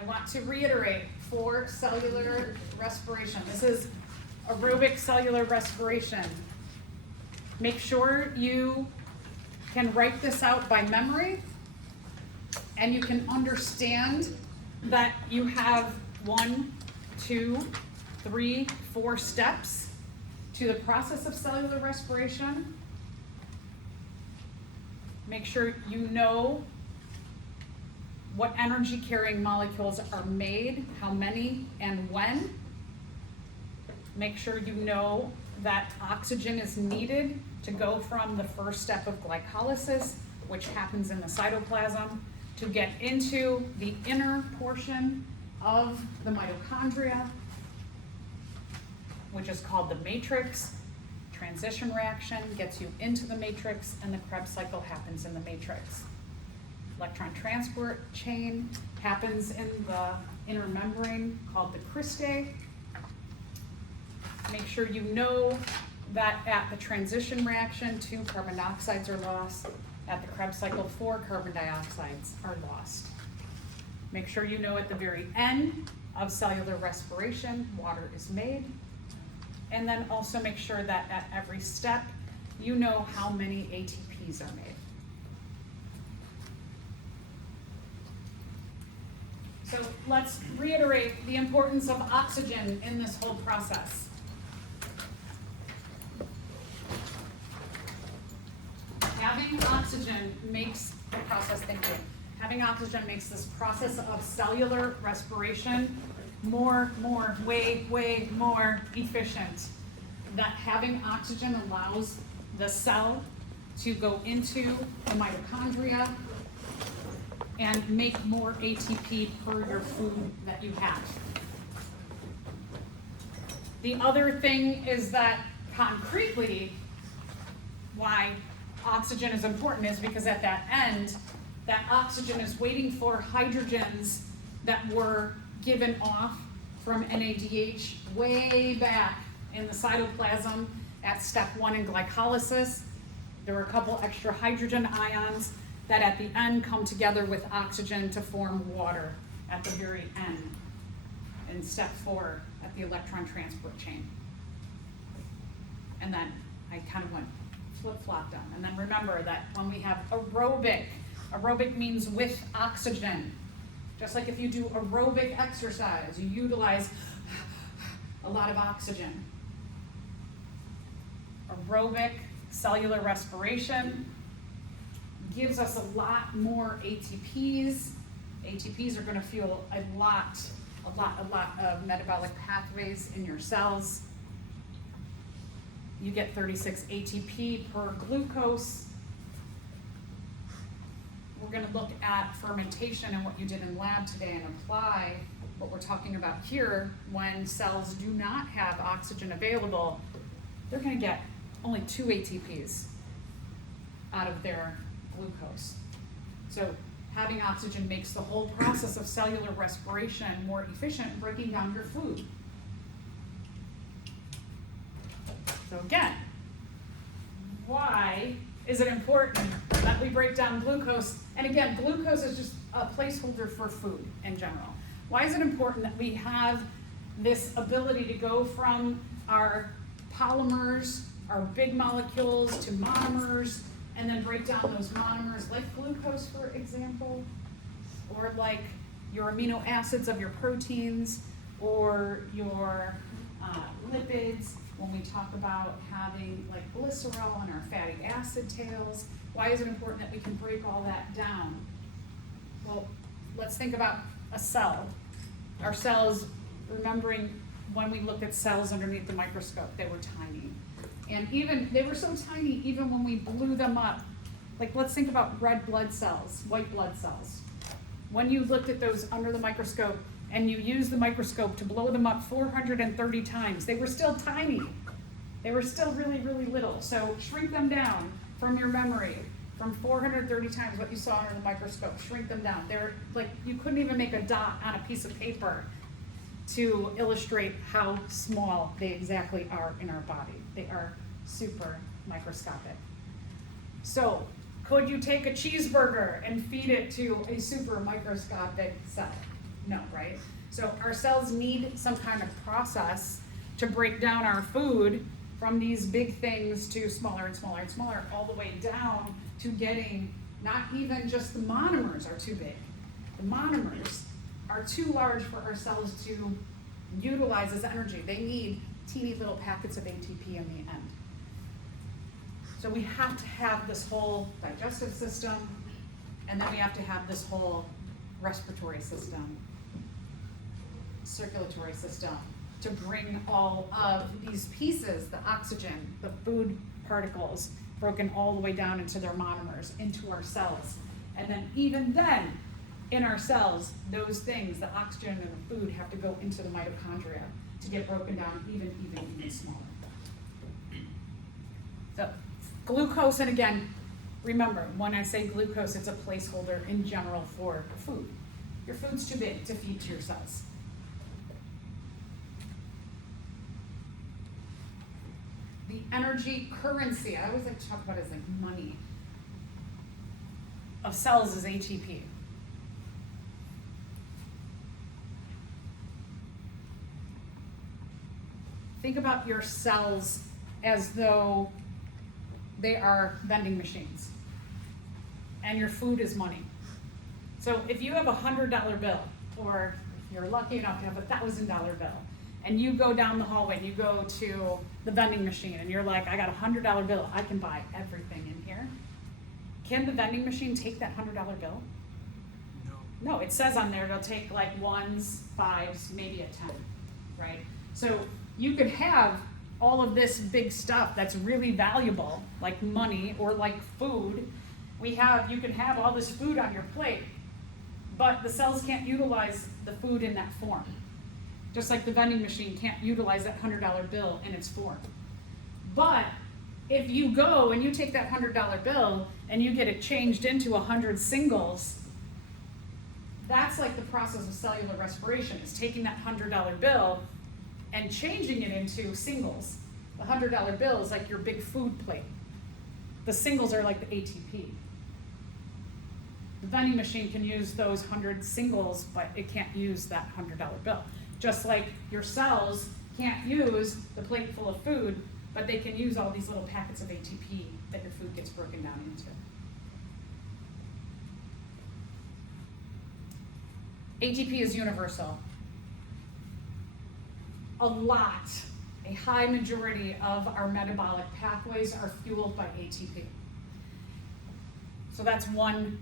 I want to reiterate for cellular respiration. This is aerobic cellular respiration. Make sure you can write this out by memory and you can understand that you have 1, 2, 3, 4 steps to the process of cellular respiration. Make sure you know what energy carrying molecules are made, how many, and when. Make sure you know that oxygen is needed to go from the first step of glycolysis, which happens in the cytoplasm, to get into the inner portion of the mitochondria, which is called the matrix. Transition reaction gets you into the matrix, and the Krebs cycle happens in the matrix. Electron transport chain happens in the inner membrane called the cristae. Make sure you know that at the transition reaction, 2 carbon dioxides are lost. At the Krebs cycle, 4 carbon dioxides are lost. Make sure you know at the very end of cellular respiration, water is made. And then also make sure that at every step, you know how many ATPs are made. So let's reiterate the importance of oxygen in this whole process. Having oxygen makes the process, thank you. Having oxygen makes this process of cellular respiration way more efficient. That having oxygen allows the cell to go into the mitochondria and make more ATP per your food that you have. The other thing is that concretely, why oxygen is important is because at that end, that oxygen is waiting for hydrogens that were given off from NADH way back in the cytoplasm at step 1 in glycolysis. There were a couple extra hydrogen ions that at the end come together with oxygen to form water at the very end in step 4 at the electron transport chain. And then I kind of went flip-flopped them. And then remember that when we have aerobic means with oxygen. Just like if you do aerobic exercise, you utilize a lot of oxygen. Aerobic cellular respiration gives us a lot more ATPs. ATPs are going to fuel a lot of metabolic pathways in your cells. You get 36 ATP per glucose. We're going to look at fermentation and what you did in lab today and apply what we're talking about here. When cells do not have oxygen available, they're going to get only 2 ATPs out of their glucose. So having oxygen makes the whole process of cellular respiration more efficient, breaking down your food. So again, why is it important that we break down glucose? And again, glucose is just a placeholder for food in general. Why is it important that we have this ability to go from our polymers, our big molecules, to monomers, and then break down those monomers, like glucose, for example, or like your amino acids of your proteins, or your lipids, when we talk about having like glycerol and our fatty acid tails? Why is it important that we can break all that down? Well, let's think about a cell. Our cells, remembering when we looked at cells underneath the microscope, they were tiny. And they were so tiny, even when we blew them up. Like, let's think about red blood cells, white blood cells. When you looked at those under the microscope and you used the microscope to blow them up 430 times, they were still tiny. They were still really, really little. So shrink them down from your memory, from 430 times what you saw under the microscope, shrink them down. They're like, you couldn't even make a dot on a piece of paper to illustrate how small they exactly are in our body. They are super microscopic. So, could you take a cheeseburger and feed it to a super microscopic cell? know, right? So our cells need some kind of process to break down our food from these big things to smaller and smaller and smaller, all the way down to getting, not even just the monomers are too big. The monomers are too large for our cells to utilize as energy. They need teeny little packets of ATP in the end. So we have to have this whole digestive system, and then we have to have this whole respiratory system, circulatory system, to bring all of these pieces, the oxygen, the food particles, broken all the way down into their monomers, into our cells. And then even then, in our cells, those things, the oxygen and the food, have to go into the mitochondria to get broken down even smaller. So glucose, and again, remember, when I say glucose, it's a placeholder in general for food. Your food's too big to feed to your cells. The energy currency, I always like to talk about it as like money, of cells is ATP. Think about your cells as though they are vending machines, and your food is money. So if you have a $100 bill, or if you're lucky enough to have a $1,000 bill, and you go down the hallway and you go to the vending machine and you're like, I got a $100 bill, I can buy everything in here. Can the vending machine take that $100 bill? No, it says on there it'll take like ones, fives, maybe a 10, right? So you could have all of this big stuff that's really valuable, like money or like food. You can have all this food on your plate, but the cells can't utilize the food in that form. Just like the vending machine can't utilize that $100 bill in its form. But if you go and you take that $100 bill and you get it changed into 100 singles, that's like the process of cellular respiration, is taking that $100 bill and changing it into singles. The $100 bill is like your big food plate. The singles are like the ATP. The vending machine can use those 100 singles, but it can't use that $100 bill. Just like your cells can't use the plate full of food, but they can use all these little packets of ATP that your food gets broken down into. ATP is universal. A high majority of our metabolic pathways are fueled by ATP. So that's one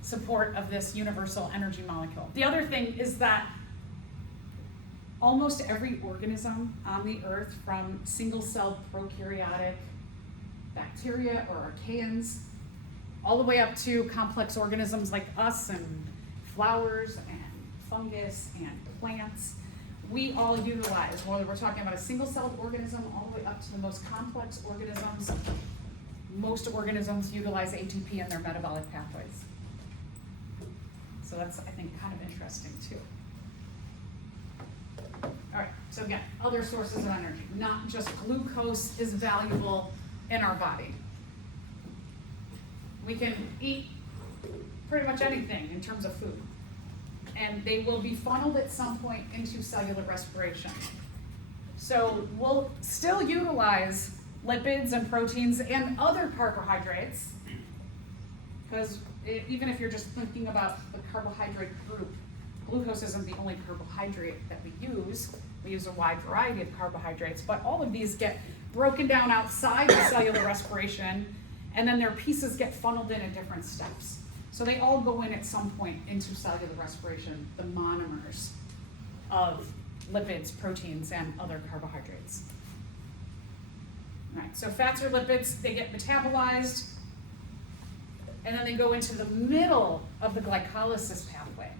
support of this universal energy molecule. The other thing is that almost every organism on the earth, from single-celled prokaryotic bacteria or archaeans, all the way up to complex organisms like us and flowers and fungus and plants, we all utilize, whether we're talking about a single-celled organism all the way up to the most complex organisms, most organisms utilize ATP in their metabolic pathways. So that's, I think, kind of interesting too. All right, so again, other sources of energy, not just glucose is valuable in our body. We can eat pretty much anything in terms of food, and they will be funneled at some point into cellular respiration. So we'll still utilize lipids and proteins and other carbohydrates, because even if you're just thinking about the carbohydrate group, glucose isn't the only carbohydrate that we use. We use a wide variety of carbohydrates, but all of these get broken down outside the cellular respiration, and then their pieces get funneled in at different steps. So they all go in at some point into cellular respiration, the monomers of lipids, proteins, and other carbohydrates. All right, so fats or lipids, they get metabolized, and then they go into the middle of the glycolysis pathway.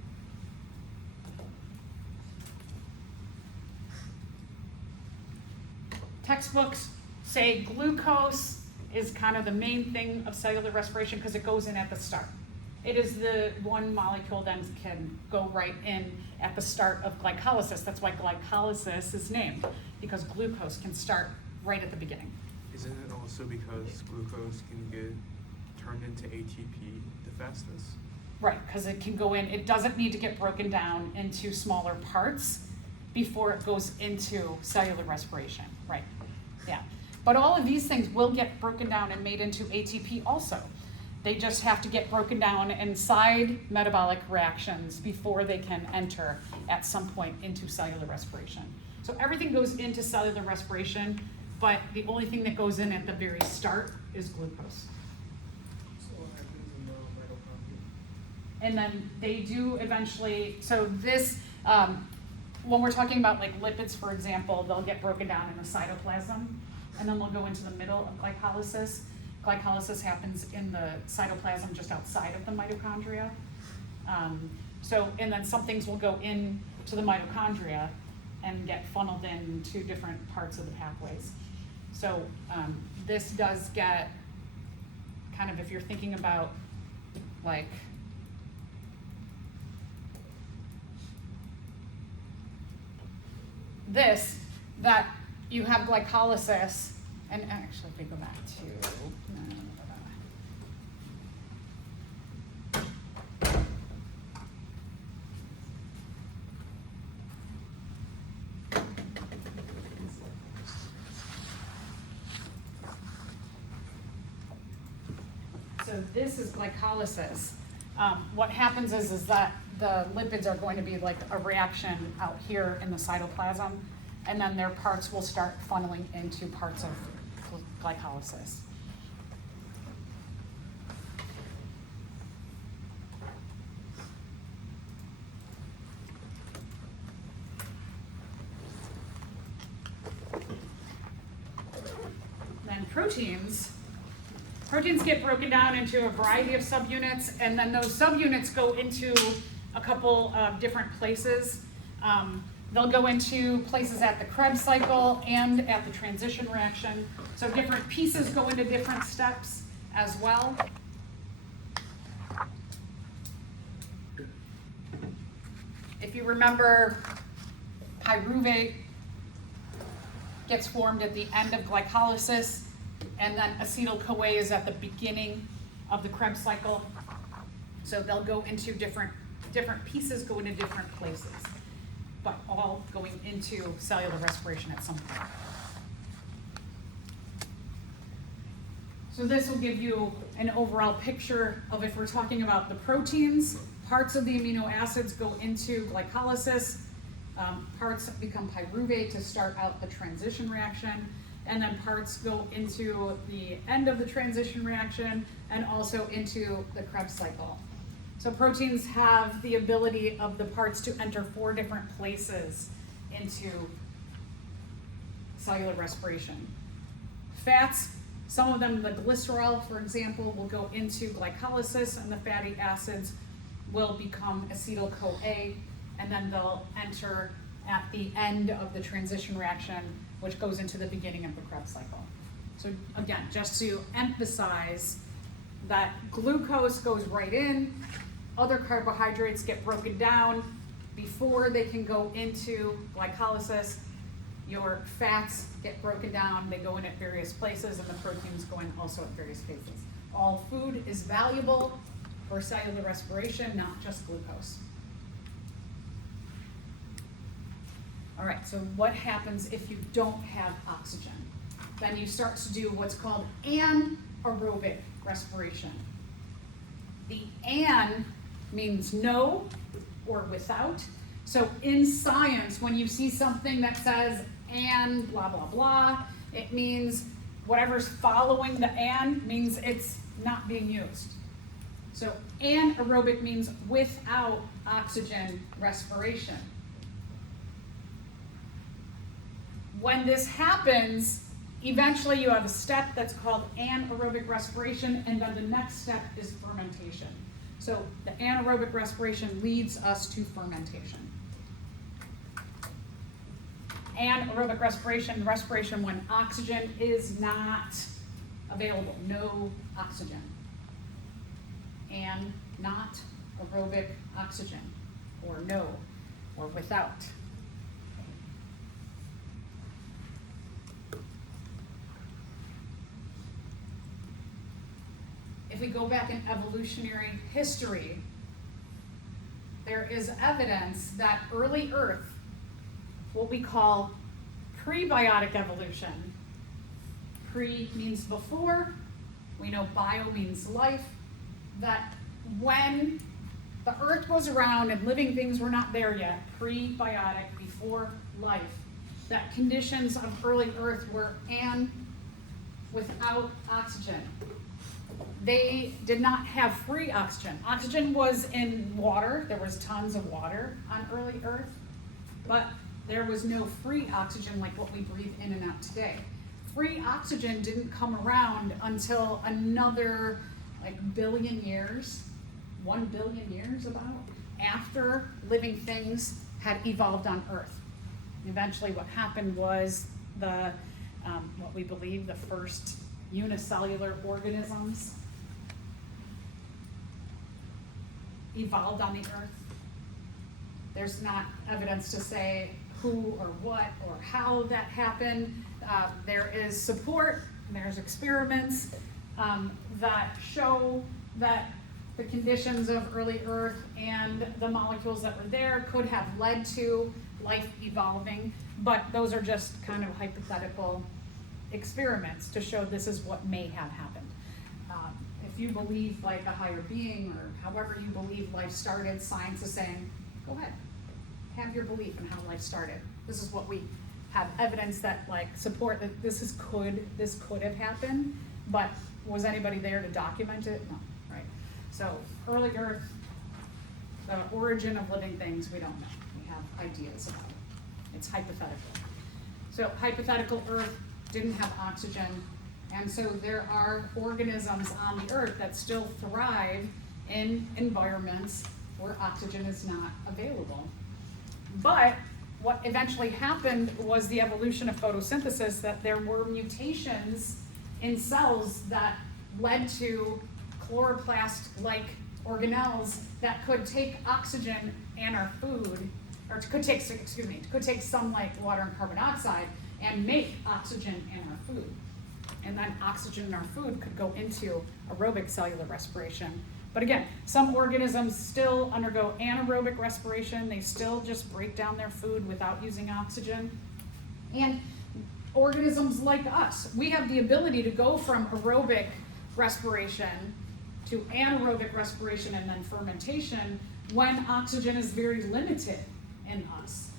Textbooks say glucose is kind of the main thing of cellular respiration because it goes in at the start. It is the one molecule that can go right in at the start of glycolysis. That's why glycolysis is named, because glucose can start right at the beginning. Isn't it also because glucose can get turned into ATP the fastest? Right, because it can go in, it doesn't need to get broken down into smaller parts before it goes into cellular respiration, right? Yeah. But all of these things will get broken down and made into ATP also. They just have to get broken down inside metabolic reactions before they can enter at some point into cellular respiration. So everything goes into cellular respiration, but the only thing that goes in at the very start is glucose. So what happens in the mitochondria? And then they do eventually, so this, when we're talking about like lipids, for example, they'll get broken down in the cytoplasm, and then they'll go into the middle of glycolysis. Glycolysis happens in the cytoplasm just outside of the mitochondria. And then some things will go into the mitochondria and get funneled into different parts of the pathways. So this does get kind of, if you're thinking about like, this, that you have glycolysis, and actually if we go back to, so this is glycolysis. What happens is that the lipids are going to be like a reaction out here in the cytoplasm, and then their parts will start funneling into parts of glycolysis. Then proteins get broken down into a variety of subunits, and then those subunits go into a couple of different places. They'll go into places at the Krebs cycle and at the transition reaction. So different pieces go into different steps as well. If you remember, pyruvate gets formed at the end of glycolysis, and then acetyl-CoA is at the beginning of the Krebs cycle. So they'll go into different pieces, go into different places, but all going into cellular respiration at some point. So this will give you an overall picture of, if we're talking about the proteins, parts of the amino acids go into glycolysis, parts become pyruvate to start out the transition reaction, and then parts go into the end of the transition reaction and also into the Krebs cycle. So proteins have the ability of the parts to enter 4 different places into cellular respiration. Fats, some of them, the glycerol, for example, will go into glycolysis, and the fatty acids will become acetyl-CoA, and then they'll enter at the end of the transition reaction, which goes into the beginning of the Krebs cycle. So again, just to emphasize that glucose goes right in, other carbohydrates get broken down before they can go into glycolysis. Your fats get broken down, they go in at various places, and the proteins go in also at various places. All food is valuable for cellular respiration, not just glucose. All right, so what happens if you don't have oxygen? Then you start to do what's called anaerobic respiration. The an means no or without. So in science, when you see something that says and blah, blah, blah, it means whatever's following the and means it's not being used. So anaerobic means without oxygen respiration. When this happens, eventually you have a step that's called anaerobic respiration, and then the next step is fermentation. So the anaerobic respiration leads us to fermentation. Anaerobic respiration when oxygen is not available, no oxygen. And not aerobic oxygen, or no, or without. If we go back in evolutionary history, there is evidence that early Earth, what we call prebiotic evolution, pre means before, we know bio means life, that when the Earth was around and living things were not there yet, prebiotic, before life, that conditions of early Earth were without oxygen. They did not have free oxygen. Oxygen was in water. There was tons of water on early Earth, but there was no free oxygen like what we breathe in and out today. Free oxygen didn't come around until another billion years, 1 billion years about, after living things had evolved on Earth. Eventually what happened was what we believe the first unicellular organisms evolved on the Earth. There's not evidence to say who or what or how that happened. There is support, there's experiments that show that the conditions of early Earth and the molecules that were there could have led to life evolving, but those are just kind of hypothetical experiments to show this is what may have happened. If you believe like a higher being or however you believe life started, science is saying, go ahead, have your belief in how life started. This is what we have evidence that support that this could have happened, but was anybody there to document it? No, right? So early Earth, the origin of living things, we don't know. We have ideas about it. It's hypothetical. So hypothetical Earth didn't have oxygen, and so there are organisms on the Earth that still thrive in environments where oxygen is not available. But what eventually happened was the evolution of photosynthesis, that there were mutations in cells that led to chloroplast-like organelles that could take oxygen and our food, or could take sunlight, water, and carbon dioxide and make oxygen in our food. And then oxygen in our food could go into aerobic cellular respiration. But again, some organisms still undergo anaerobic respiration. They still just break down their food without using oxygen. And organisms like us, we have the ability to go from aerobic respiration to anaerobic respiration and then fermentation when oxygen is very limited in us.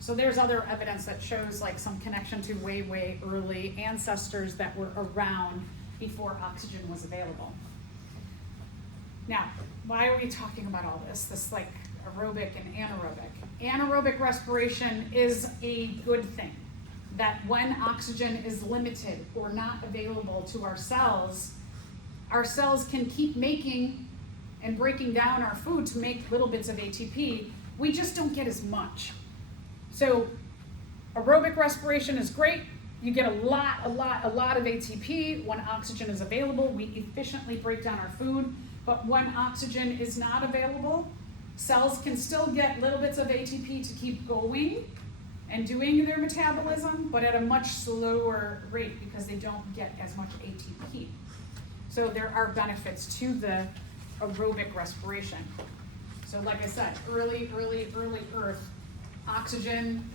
So there's other evidence that shows some connection to way, way early ancestors that were around before oxygen was available. Now, why are we talking about all this? This aerobic and anaerobic. Anaerobic respiration is a good thing. That when oxygen is limited or not available to our cells can keep making and breaking down our food to make little bits of ATP. We just don't get as much. So aerobic respiration is great. You get a lot of ATP when oxygen is available. We efficiently break down our food. But when oxygen is not available, cells can still get little bits of ATP to keep going and doing their metabolism, but at a much slower rate because they don't get as much ATP. So there are benefits to the aerobic respiration. So like I said, early Earth, oxygen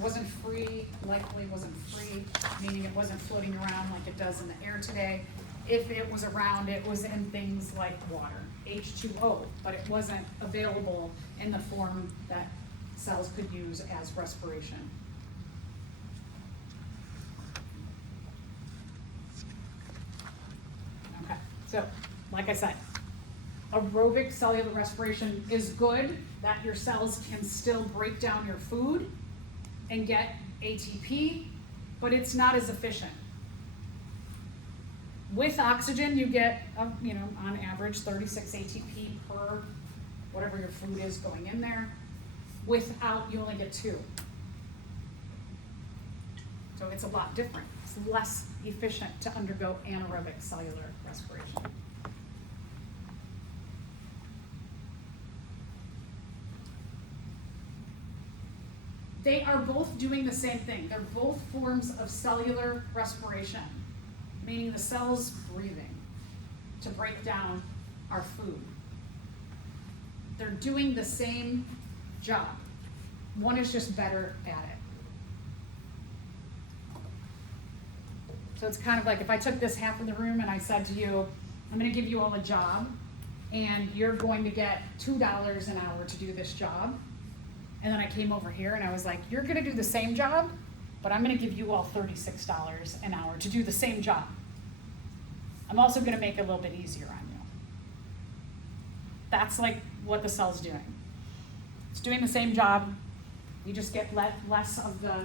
wasn't free, likely wasn't free, meaning it wasn't floating around like it does in the air today. If it was around, it was in things like water, H2O, but it wasn't available in the form that cells could use as respiration. Okay, so like I said, aerobic cellular respiration is good, that your cells can still break down your food and get ATP, but it's not as efficient. With oxygen, you get, on average, 36 ATP per whatever your food is going in there. Without, you only get 2. So it's a lot different. It's less efficient to undergo anaerobic cellular respiration. They are both doing the same thing. They're both forms of cellular respiration, meaning the cells breathing to break down our food. They're doing the same job. One is just better at it. So it's kind of like if I took this half of the room and I said to you, I'm going to give you all a job, and you're going to get $2 an hour to do this job. And then I came over here and I was like, you're going to do the same job, but I'm going to give you all $36 an hour to do the same job. I'm also going to make it a little bit easier on you. That's like what the cell's doing. It's doing the same job. You just get less of the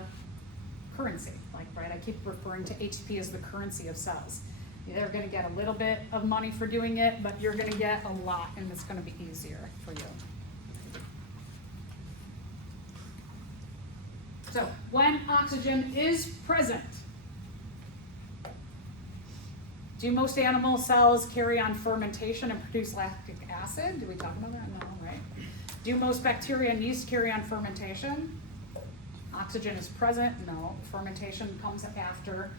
currency. Like, right, I keep referring to ATP as the currency of cells. They're going to get a little bit of money for doing it, but you're going to get a lot, and it's going to be easier for you. So, when oxygen is present, do most animal cells carry on fermentation and produce lactic acid? Did we talk about that? No, right? Do most bacteria and yeast carry on fermentation? Oxygen is present? No. Fermentation comes after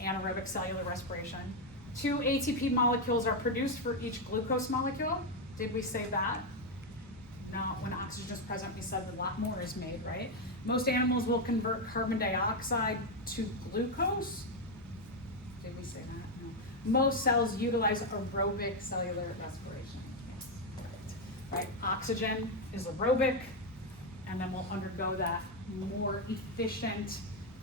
anaerobic cellular respiration. 2 ATP molecules are produced for each glucose molecule. Did we say that? No, when oxygen is present, we said a lot more is made, right? Most animals will convert carbon dioxide to glucose. Did we say that? No. Most cells utilize aerobic cellular respiration. Yes, correct. Right? Oxygen is aerobic, and then we'll undergo that more efficient,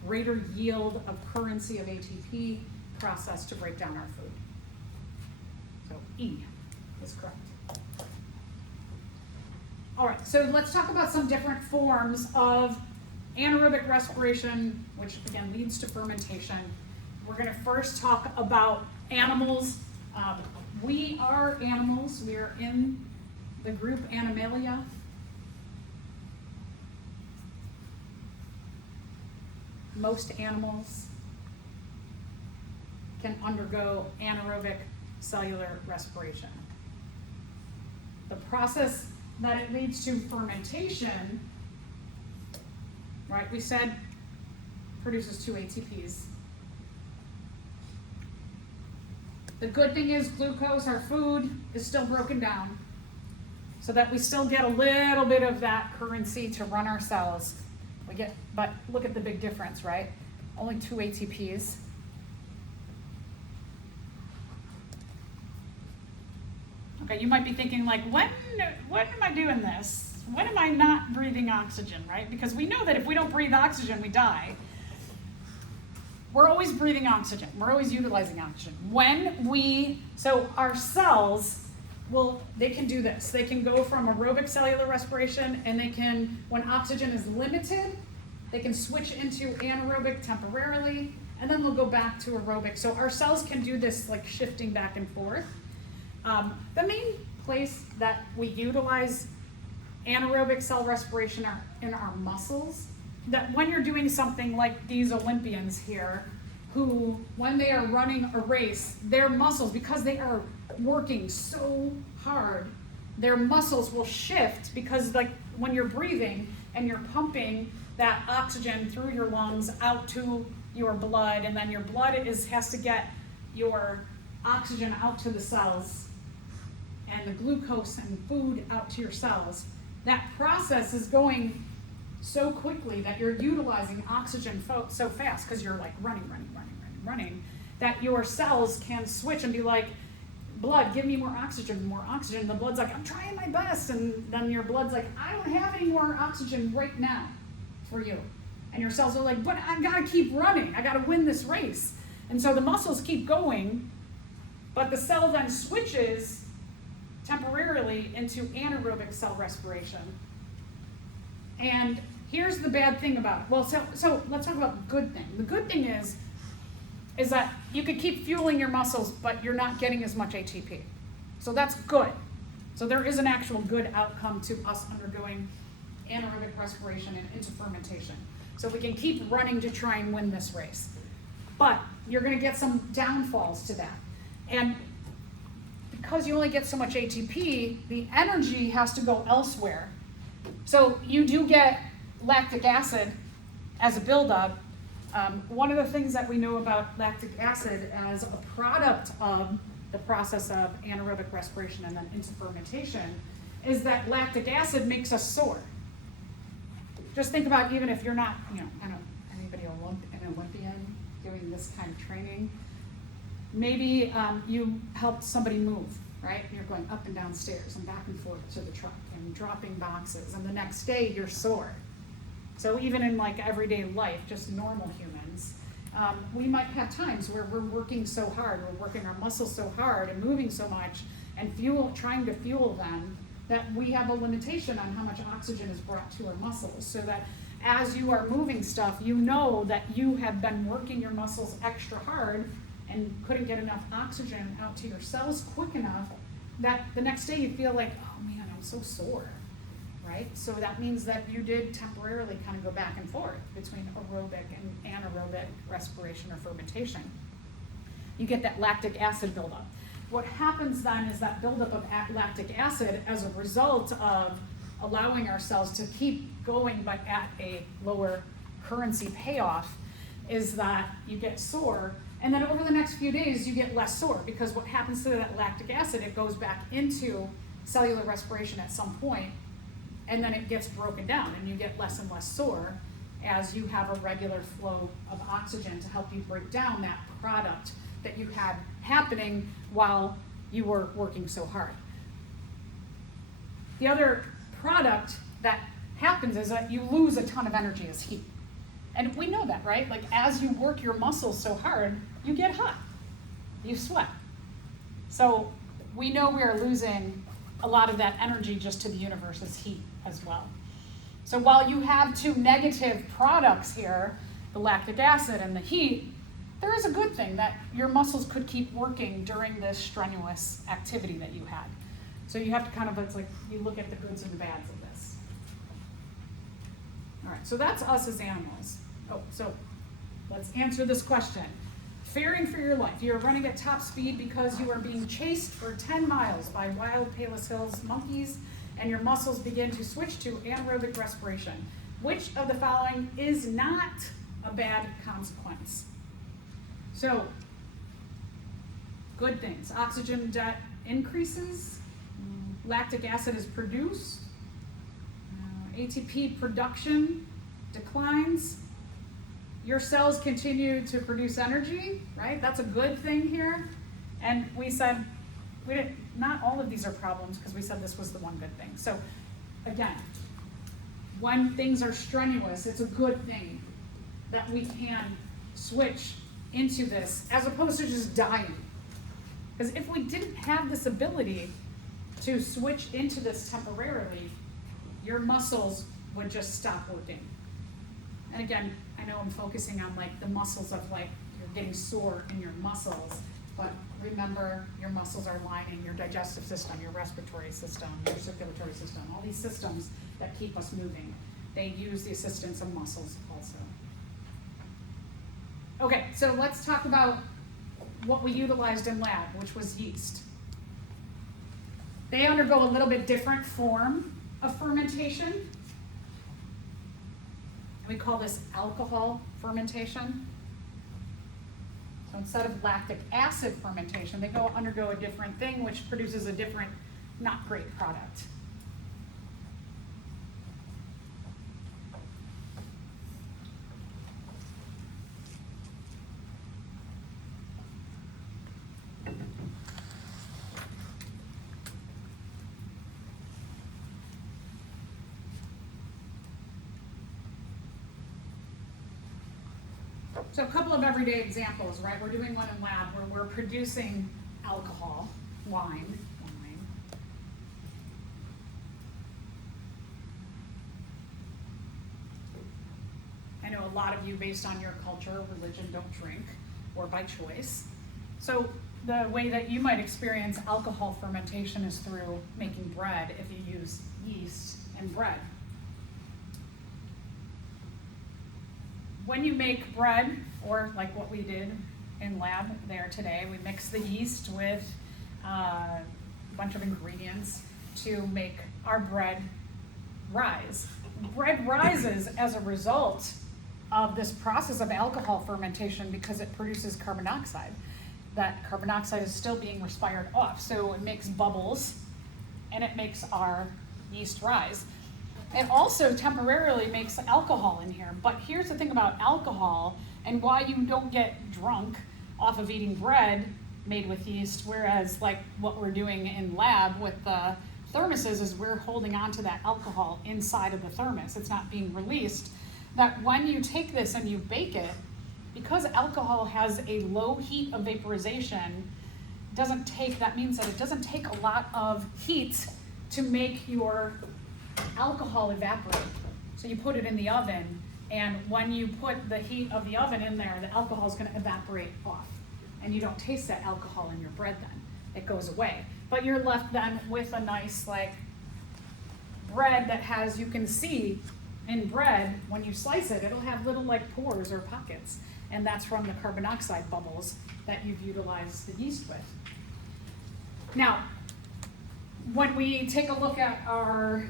greater yield of currency of ATP process to break down our food. So E is correct. All right, so let's talk about some different forms of anaerobic respiration, which again leads to fermentation. We're going to first talk about animals. We are animals. We are in the group Animalia. Most animals can undergo anaerobic cellular respiration. The process that it leads to fermentation, right, we said produces 2 ATPs. The good thing is glucose, our food, is still broken down so that we still get a little bit of that currency to run our cells. But look at the big difference, right? Only 2 ATPs. Okay, you might be thinking like, when am I doing this? When am I not breathing oxygen, right? Because we know that if we don't breathe oxygen, we die. We're always breathing oxygen. We're always utilizing oxygen. So our cells, they can do this. They can go from aerobic cellular respiration, and they can, when oxygen is limited, they can switch into anaerobic temporarily, and then they'll go back to aerobic. So our cells can do this like shifting back and forth. The main place that we utilize anaerobic cell respiration are in our muscles. That when you're doing something like these Olympians here, who, when they are running a race, their muscles, because they are working so hard, their muscles will shift because like when you're breathing and you're pumping that oxygen through your lungs out to your blood, and then your blood has to get your oxygen out to the cells and the glucose and food out to your cells. That process is going so quickly that you're utilizing oxygen so fast because you're like running, that your cells can switch and be like, blood, give me more oxygen, more oxygen. The blood's like, I'm trying my best. And then your blood's like, I don't have any more oxygen right now for you. And your cells are like, but I gotta keep running. I gotta win this race. And so the muscles keep going, but the cell then switches temporarily into anaerobic cell respiration. And here's the bad thing about it. Well, so let's talk about the good thing. The good thing is that you could keep fueling your muscles, but you're not getting as much ATP. So that's good. So there is an actual good outcome to us undergoing anaerobic respiration and into fermentation. So we can keep running to try and win this race. But you're going to get some downfalls to that. And because you only get so much ATP, the energy has to go elsewhere. So you do get lactic acid as a buildup. One of the things that we know about lactic acid as a product of the process of anaerobic respiration and then into fermentation is that lactic acid makes us sore. Just think about even if you're not, you know, I don't know, anybody an Olympian doing this kind of training, maybe you helped somebody move, right? You're going up and down stairs and back and forth to the truck and dropping boxes, and the next day you're sore. So even in like everyday life, just normal humans, we might have times where we're working so hard, we're working our muscles so hard and moving so much and trying to fuel them, that we have a limitation on how much oxygen is brought to our muscles, so that as you are moving stuff, you know that you have been working your muscles extra hard and couldn't get enough oxygen out to your cells quick enough that the next day you feel like, oh man, I'm so sore, right? So that means that you did temporarily kind of go back and forth between aerobic and anaerobic respiration or fermentation. You get that lactic acid buildup. What happens then is that buildup of lactic acid as a result of allowing our cells to keep going but at a lower currency payoff is that you get sore, and then over the next few days you get less sore, because what happens to that lactic acid, it goes back into cellular respiration at some point, and then it gets broken down and you get less and less sore as you have a regular flow of oxygen to help you break down that product that you had happening while you were working so hard. The other product that happens is that you lose a ton of energy as heat. And we know that, right? Like as you work your muscles so hard, you get hot, you sweat. So we know we are losing a lot of that energy just to the universe as heat as well. So while you have two negative products here, the lactic acid and the heat, there is a good thing that your muscles could keep working during this strenuous activity that you had. So you have to kind of, it's like you look at the goods and the bads of this. All right, so that's us as animals. Oh, so let's answer this question. Fearing for your life. You are running at top speed because you are being chased for 10 miles by wild Palos Hills monkeys, and your muscles begin to switch to anaerobic respiration. Which of the following is not a bad consequence? So, good things. Oxygen debt increases, lactic acid is produced, ATP production declines, your cells continue to produce energy, right? That's a good thing here. And we said, not all of these are problems, because we said this was the one good thing. So again, when things are strenuous, it's a good thing that we can switch into this as opposed to just dying. Because if we didn't have this ability to switch into this temporarily, your muscles would just stop working. And again, I know I'm focusing on like the muscles of like you're getting sore in your muscles, but remember your muscles are lining your digestive system, your respiratory system, your circulatory system, all these systems that keep us moving. They use the assistance of muscles also. Okay, so let's talk about what we utilized in lab, which was yeast. They undergo a little bit different form of fermentation. We call this alcohol fermentation. So instead of lactic acid fermentation, they undergo a different thing, which produces a different, not great product. So a couple of everyday examples, right? We're doing one in lab where we're producing alcohol, wine. I know a lot of you, based on your culture, religion, don't drink, or by choice. So the way that you might experience alcohol fermentation is through making bread if you use yeast in bread. When you make bread, or like what we did in lab there today, we mix the yeast with a bunch of ingredients to make our bread rise. Bread rises as a result of this process of alcohol fermentation because it produces carbon dioxide. That carbon dioxide is still being respired off, so it makes bubbles, and it makes our yeast rise. It also temporarily makes alcohol in here, but here's the thing about alcohol and why you don't get drunk off of eating bread made with yeast, whereas like what we're doing in lab with the thermoses is we're holding on to that alcohol inside of the thermos. It's not being released. That when you take this and you bake it, because alcohol has a low heat of vaporization, that means that it doesn't take a lot of heat to make your alcohol evaporate. So you put it in the oven, and when you put the heat of the oven in there, the alcohol is going to evaporate off, and you don't taste that alcohol in your bread then. It goes away. But you're left then with a nice like bread that has, you can see in bread, when you slice it, it'll have little like pores or pockets, and that's from the carbon dioxide bubbles that you've utilized the yeast with. Now, when we take a look at our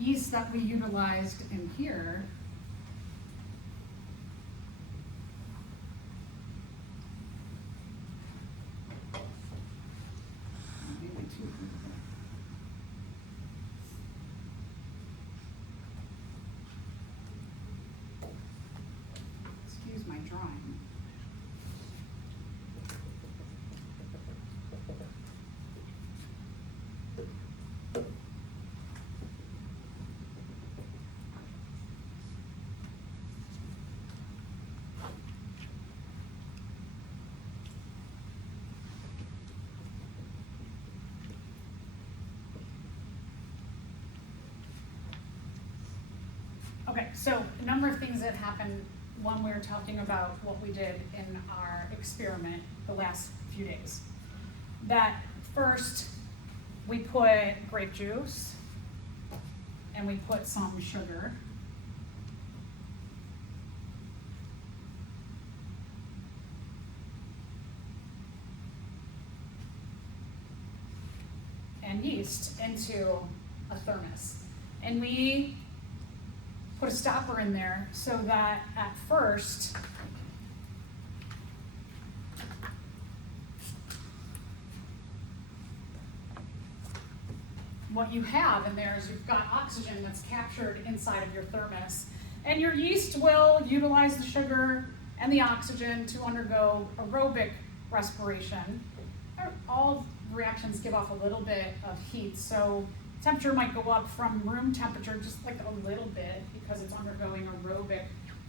yeast that we utilized in here, excuse my drawing. Okay, so a number of things that happened when we were talking about what we did in our experiment the last few days. That first, we put grape juice and we put some sugar. And yeast into a thermos. And we put a stopper in there so that at first what you have in there is you've got oxygen that's captured inside of your thermos, and your yeast will utilize the sugar and the oxygen to undergo aerobic respiration. All reactions give off a little bit of heat, so temperature might go up from room temperature just like a little bit because it's undergoing aerobic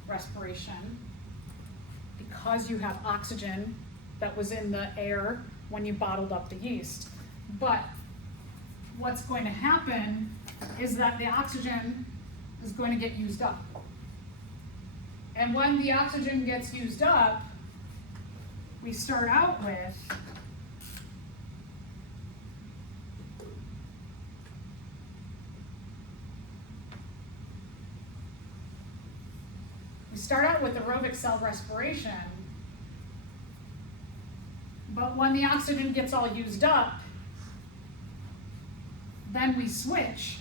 respiration. Because you have oxygen that was in the air when you bottled up the yeast. But what's going to happen is that the oxygen is going to get used up. And when the oxygen gets used up, we start out with aerobic cell respiration, but when the oxygen gets all used up, then we switch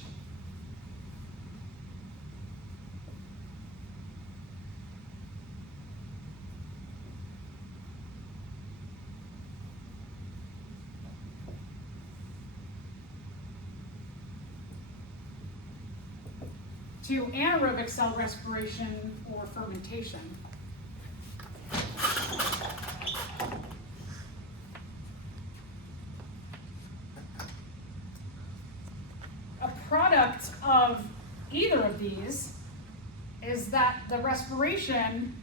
to anaerobic cell respiration or fermentation. A product of either of these is that the respiration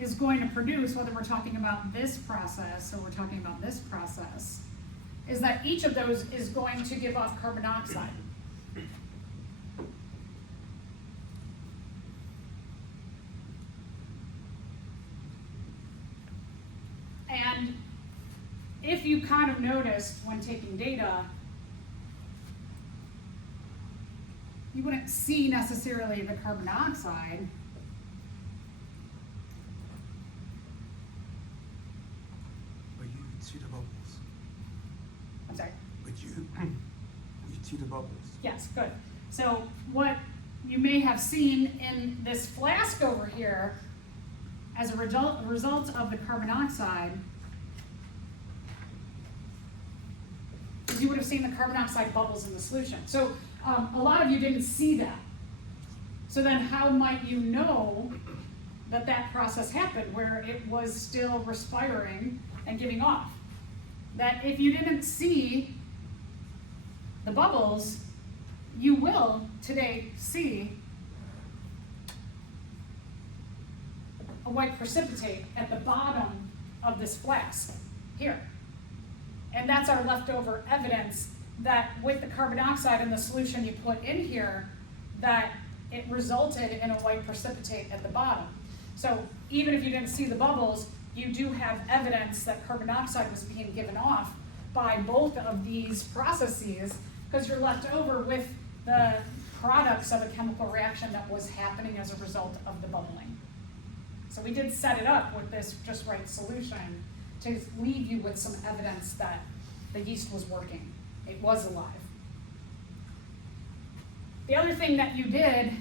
is going to produce, whether we're talking about this process or we're talking about this process, is that each of those is going to give off carbon dioxide. And if you kind of noticed when taking data, you wouldn't see necessarily the carbon dioxide. But you see the bubbles. I'm sorry. But you see the bubbles. Yes, good. So what you may have seen in this flask over here, as a result of the carbon dioxide, is you would have seen the carbon dioxide bubbles in the solution. So a lot of you didn't see that. So then how might you know that that process happened where it was still respiring and giving off? That if you didn't see the bubbles, you will today see a white precipitate at the bottom of this flask here. And that's our leftover evidence that with the carbon dioxide in the solution you put in here, that it resulted in a white precipitate at the bottom. So even if you didn't see the bubbles, you do have evidence that carbon dioxide was being given off by both of these processes, because you're left over with the products of a chemical reaction that was happening as a result of the bubbling. So we did set it up with this just right solution to leave you with some evidence that the yeast was working. It was alive. The other thing that you did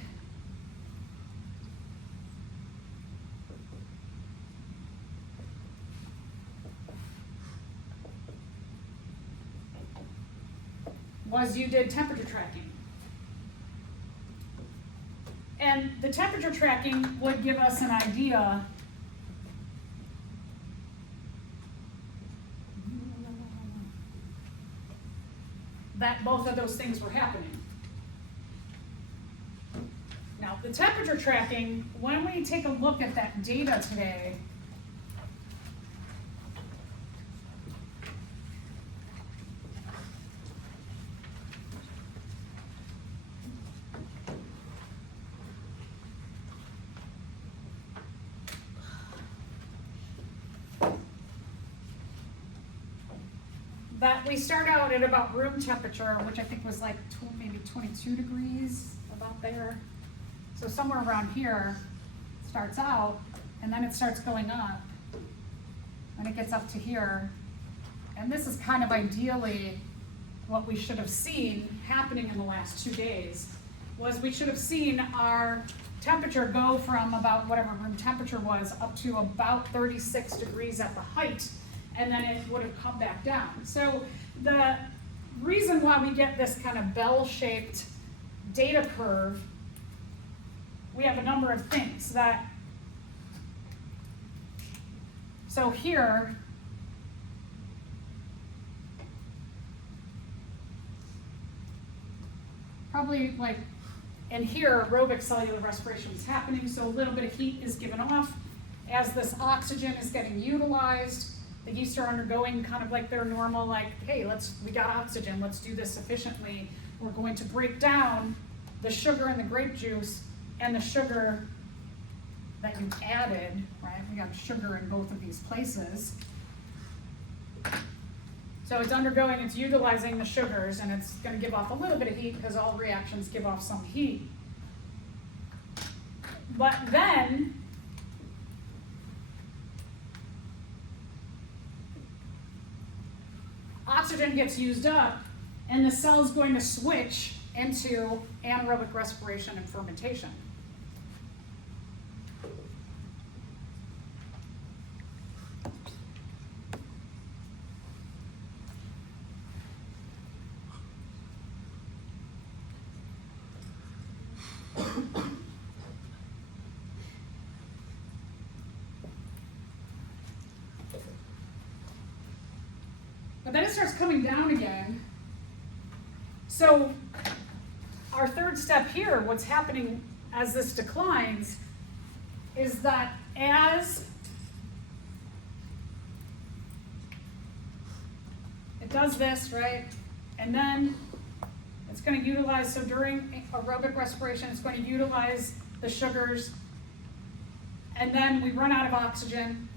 was you did temperature tracking. And the temperature tracking would give us an idea that both of those things were happening. Now, the temperature tracking, when we take a look at that data today, that we start out at about room temperature, which I think was like maybe 22 degrees, about there. So somewhere around here starts out, and then it starts going up, and it gets up to here. And this is kind of ideally what we should have seen happening in the last 2 days, was we should have seen our temperature go from about whatever room temperature was up to about 36 degrees at the height, and then it would have come back down. So the reason why we get this kind of bell-shaped data curve, we have a number of things that, so here, probably like, and here aerobic cellular respiration is happening, so a little bit of heat is given off. As this oxygen is getting utilized, the yeast are undergoing kind of like their normal, like, hey, we got oxygen, let's do this efficiently. We're going to break down the sugar in the grape juice and the sugar that you added, right? We got sugar in both of these places. So it's it's utilizing the sugars, and it's gonna give off a little bit of heat because all reactions give off some heat. But then, oxygen gets used up, and the cell's going to switch into anaerobic respiration and fermentation. But then it starts coming down again. So our third step here, what's happening as this declines, is that as it does this, right, and then it's going to utilize, so during aerobic respiration, it's going to utilize the sugars, and then we run out of oxygen,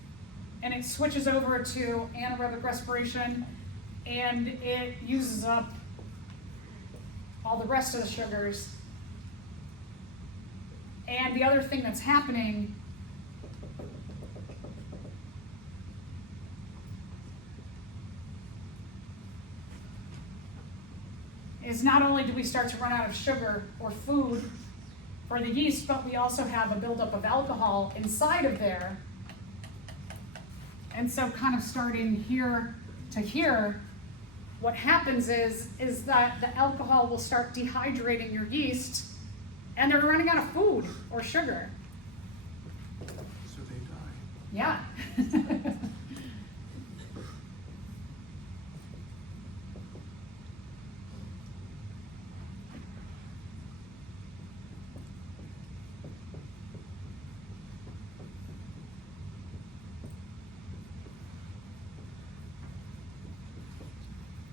and it switches over to anaerobic respiration, and it uses up all the rest of the sugars. And the other thing that's happening is not only do we start to run out of sugar or food for the yeast, but we also have a buildup of alcohol inside of there And so kind of starting here to here, what happens is that the alcohol will start dehydrating your yeast, and they're running out of food or sugar. So they die. Yeah.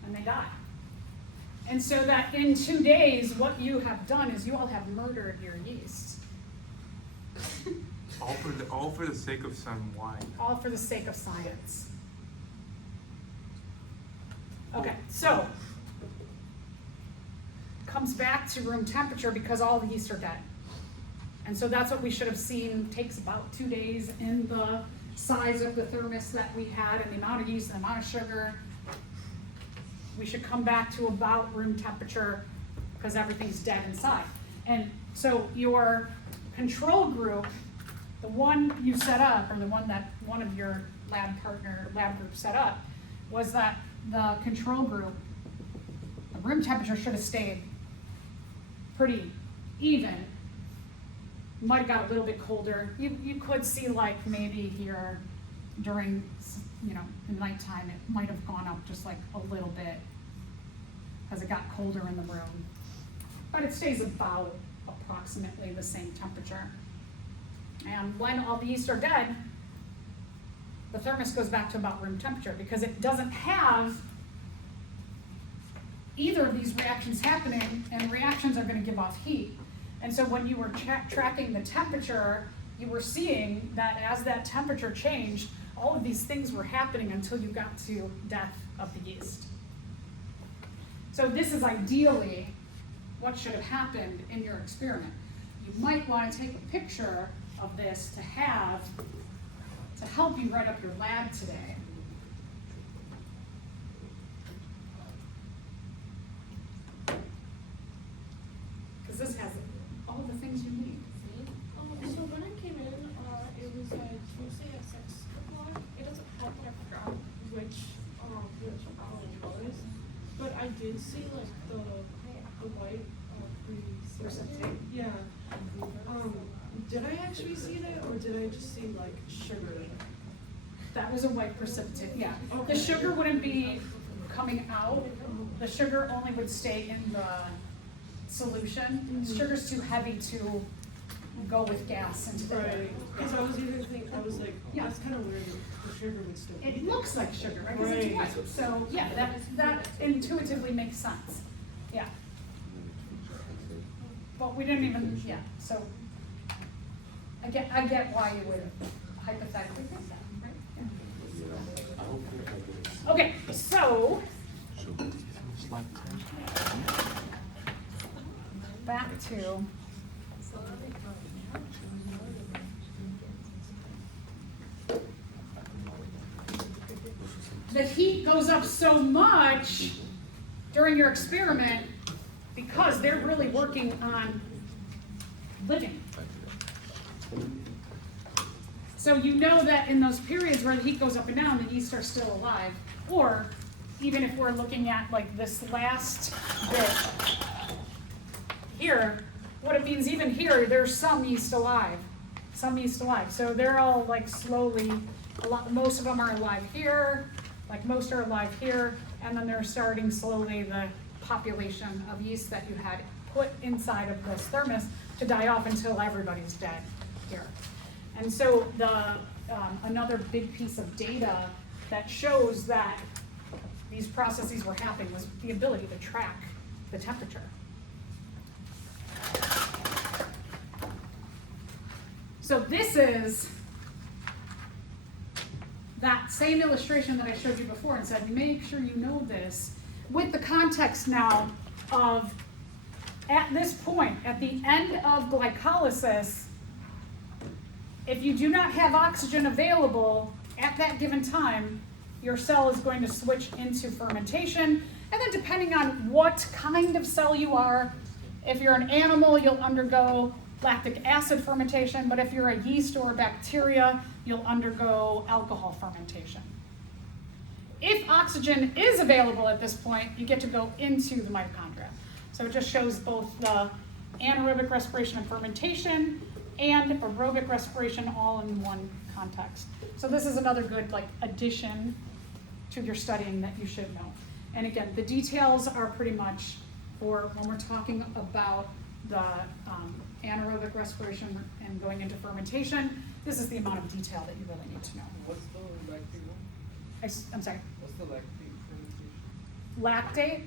And they die. And so that in 2 days, what you have done is you all have murdered your yeast. All for the sake of some wine. All for the sake of science. Okay, so comes back to room temperature because all the yeast are dead. And so that's what we should have seen. Takes about 2 days in the size of the thermos that we had and the amount of yeast and the amount of sugar. We should come back to about room temperature because everything's dead inside. And so your control group, the one you set up, or the one that one of your lab group set up, was that the control group, the room temperature should have stayed pretty even. Might have got a little bit colder. You could see like maybe here during, in nighttime, it might have gone up just like a little bit as it got colder in the room. But it stays about approximately the same temperature. And when all the yeast are dead, the thermos goes back to about room temperature because it doesn't have either of these reactions happening, and reactions are going to give off heat. And so when you were tracking the temperature, you were seeing that as that temperature changed, all of these things were happening until you got to death of the yeast. So this is ideally what should have happened in your experiment. You might want to take a picture of this to help you write up your lab today. Because this has all the things you need. So when I came in, it was Tuesday at 6 o'clock. It doesn't help that I forgot which was, but I did see like the white Precipitate? Yeah. Did I actually see that, or did I just see like sugar? That was a white precipitate, yeah. Okay. The sugar wouldn't be coming out. The sugar only would stay in the solution. Mhm. Sugar's too heavy to go with gas into the air. Right. Because I was even thinking, I was like, Yeah. that's kind of weird. The sugar would still. It looks like sugar, right? Because it's Right. white. So yeah, that intuitively makes sense. Yeah. But we didn't even, yeah, so I get why you would hypothetically think that, right? Yeah. Okay, so back to the heat goes up so much during your experiment because they're really working on living. So you know that in those periods where the heat goes up and down, the yeast are still alive. Or even if we're looking at like this last bit here, what it means even here, there's some yeast alive. Some yeast alive. So they're all like slowly, most of them are alive here, like most are alive here, and then they're starting slowly the population of yeast that you had put inside of this thermos to die off until everybody's dead here. And so another big piece of data that shows that these processes were happening was the ability to track the temperature. So this is that same illustration that I showed you before and said, make sure you know this, with the context now of, at this point, at the end of glycolysis, if you do not have oxygen available at that given time, your cell is going to switch into fermentation. And then depending on what kind of cell you are, if you're an animal, you'll undergo lactic acid fermentation, but if you're a yeast or a bacteria, you'll undergo alcohol fermentation. If oxygen is available at this point, you get to go into the mitochondria. So it just shows both the anaerobic respiration and fermentation and aerobic respiration all in one context. So this is another good addition to your studying that you should know. And again, the details are pretty much for when we're talking about the anaerobic respiration and going into fermentation. This is the amount of detail that you really need to know. What's the lactate one? I'm sorry. What's the lactate fermentation? Lactate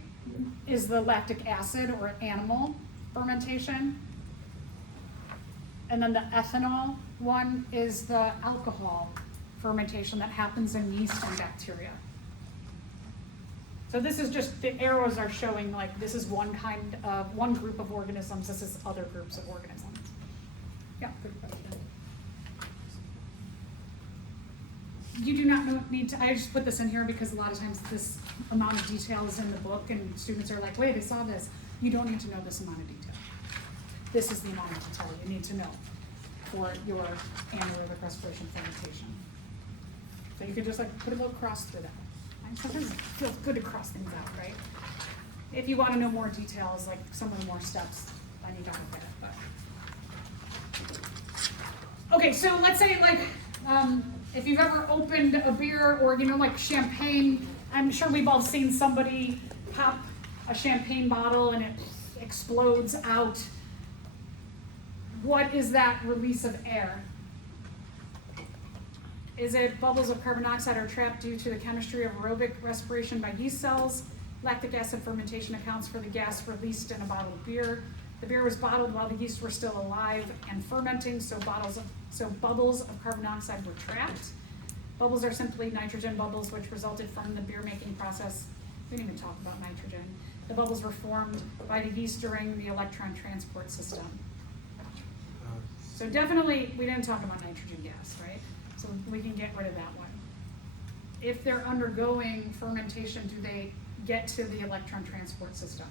is the lactic acid or animal fermentation. And then the ethanol one is the alcohol fermentation that happens in yeast and bacteria. So this is just, the arrows are showing this is one group of organisms, this is other groups of organisms. Yeah, good question. You do not need to, I just put this in here because a lot of times this amount of detail is in the book and students are like, wait, I saw this. You don't need to know this amount of detail. This is the amount of detail you need to know for your anaerobic respiration fermentation. So you could just put a little cross through that. Sometimes it feels good to cross things out, right? If you want to know more details, some of the more steps, I need to look at it. But okay, so let's say if you've ever opened a beer or champagne, I'm sure we've all seen somebody pop a champagne bottle and it explodes out. What is that release of air? Is it bubbles of carbon dioxide are trapped due to the chemistry of aerobic respiration by yeast cells? Lactic acid fermentation accounts for the gas released in a bottled beer. The beer was bottled while the yeast were still alive and fermenting, so bubbles of carbon dioxide were trapped. Bubbles are simply nitrogen bubbles which resulted from the beer making process. We didn't even talk about nitrogen. The bubbles were formed by the yeast during the electron transport system. So definitely, we didn't talk about nitrogen gas, right? So we can get rid of that one. If they're undergoing fermentation, do they get to the electron transport system?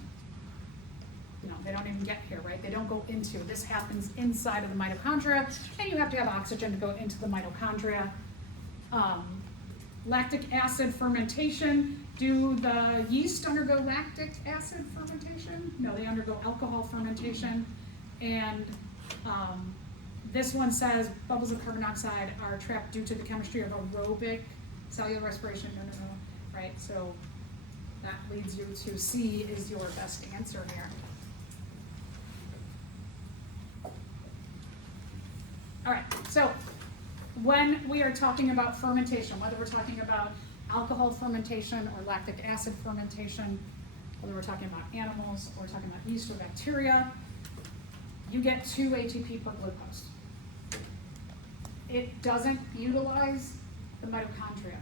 No, they don't even get here, right? They don't go into. This happens inside of the mitochondria, and you have to have oxygen to go into the mitochondria. Lactic acid fermentation. Do the yeast undergo lactic acid fermentation? No, they undergo alcohol fermentation. And this one says bubbles of carbon dioxide are trapped due to the chemistry of aerobic cellular respiration. No, right? So that leads you to C is your best answer here. All right, so when we are talking about fermentation, whether we're talking about alcohol fermentation or lactic acid fermentation, whether we're talking about animals or we're talking about yeast or bacteria, you get 2 ATP per glucose. It doesn't utilize the mitochondria.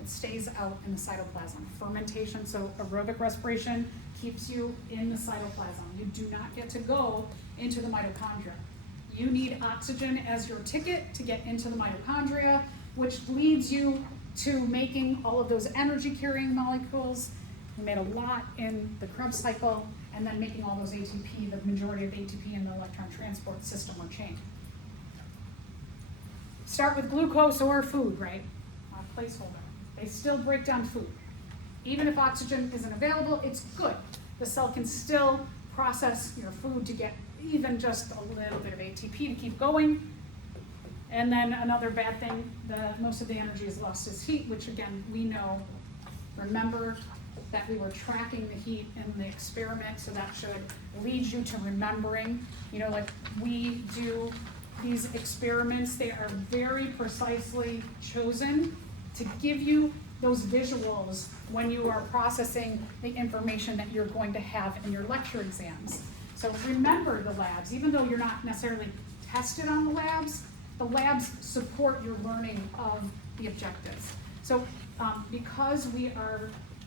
It stays out in the cytoplasm. Fermentation, so aerobic respiration, keeps you in the cytoplasm. You do not get to go into the mitochondria. You need oxygen as your ticket to get into the mitochondria, which leads you to making all of those energy carrying molecules. We made a lot in the Krebs cycle, and then making all those ATP, the majority of ATP in the electron transport system or chain. Start with glucose or food, right? A placeholder. They still break down food. Even if oxygen isn't available, it's good. The cell can still process your food to get even just a little bit of ATP to keep going. And then another bad thing, most of the energy is lost as heat, which again, we know, remember that we were tracking the heat in the experiment, so that should lead you to remembering. We do these experiments, they are very precisely chosen to give you those visuals when you are processing the information that you're going to have in your lecture exams. So remember the labs, even though you're not necessarily tested on the labs support your learning of the objectives. So because the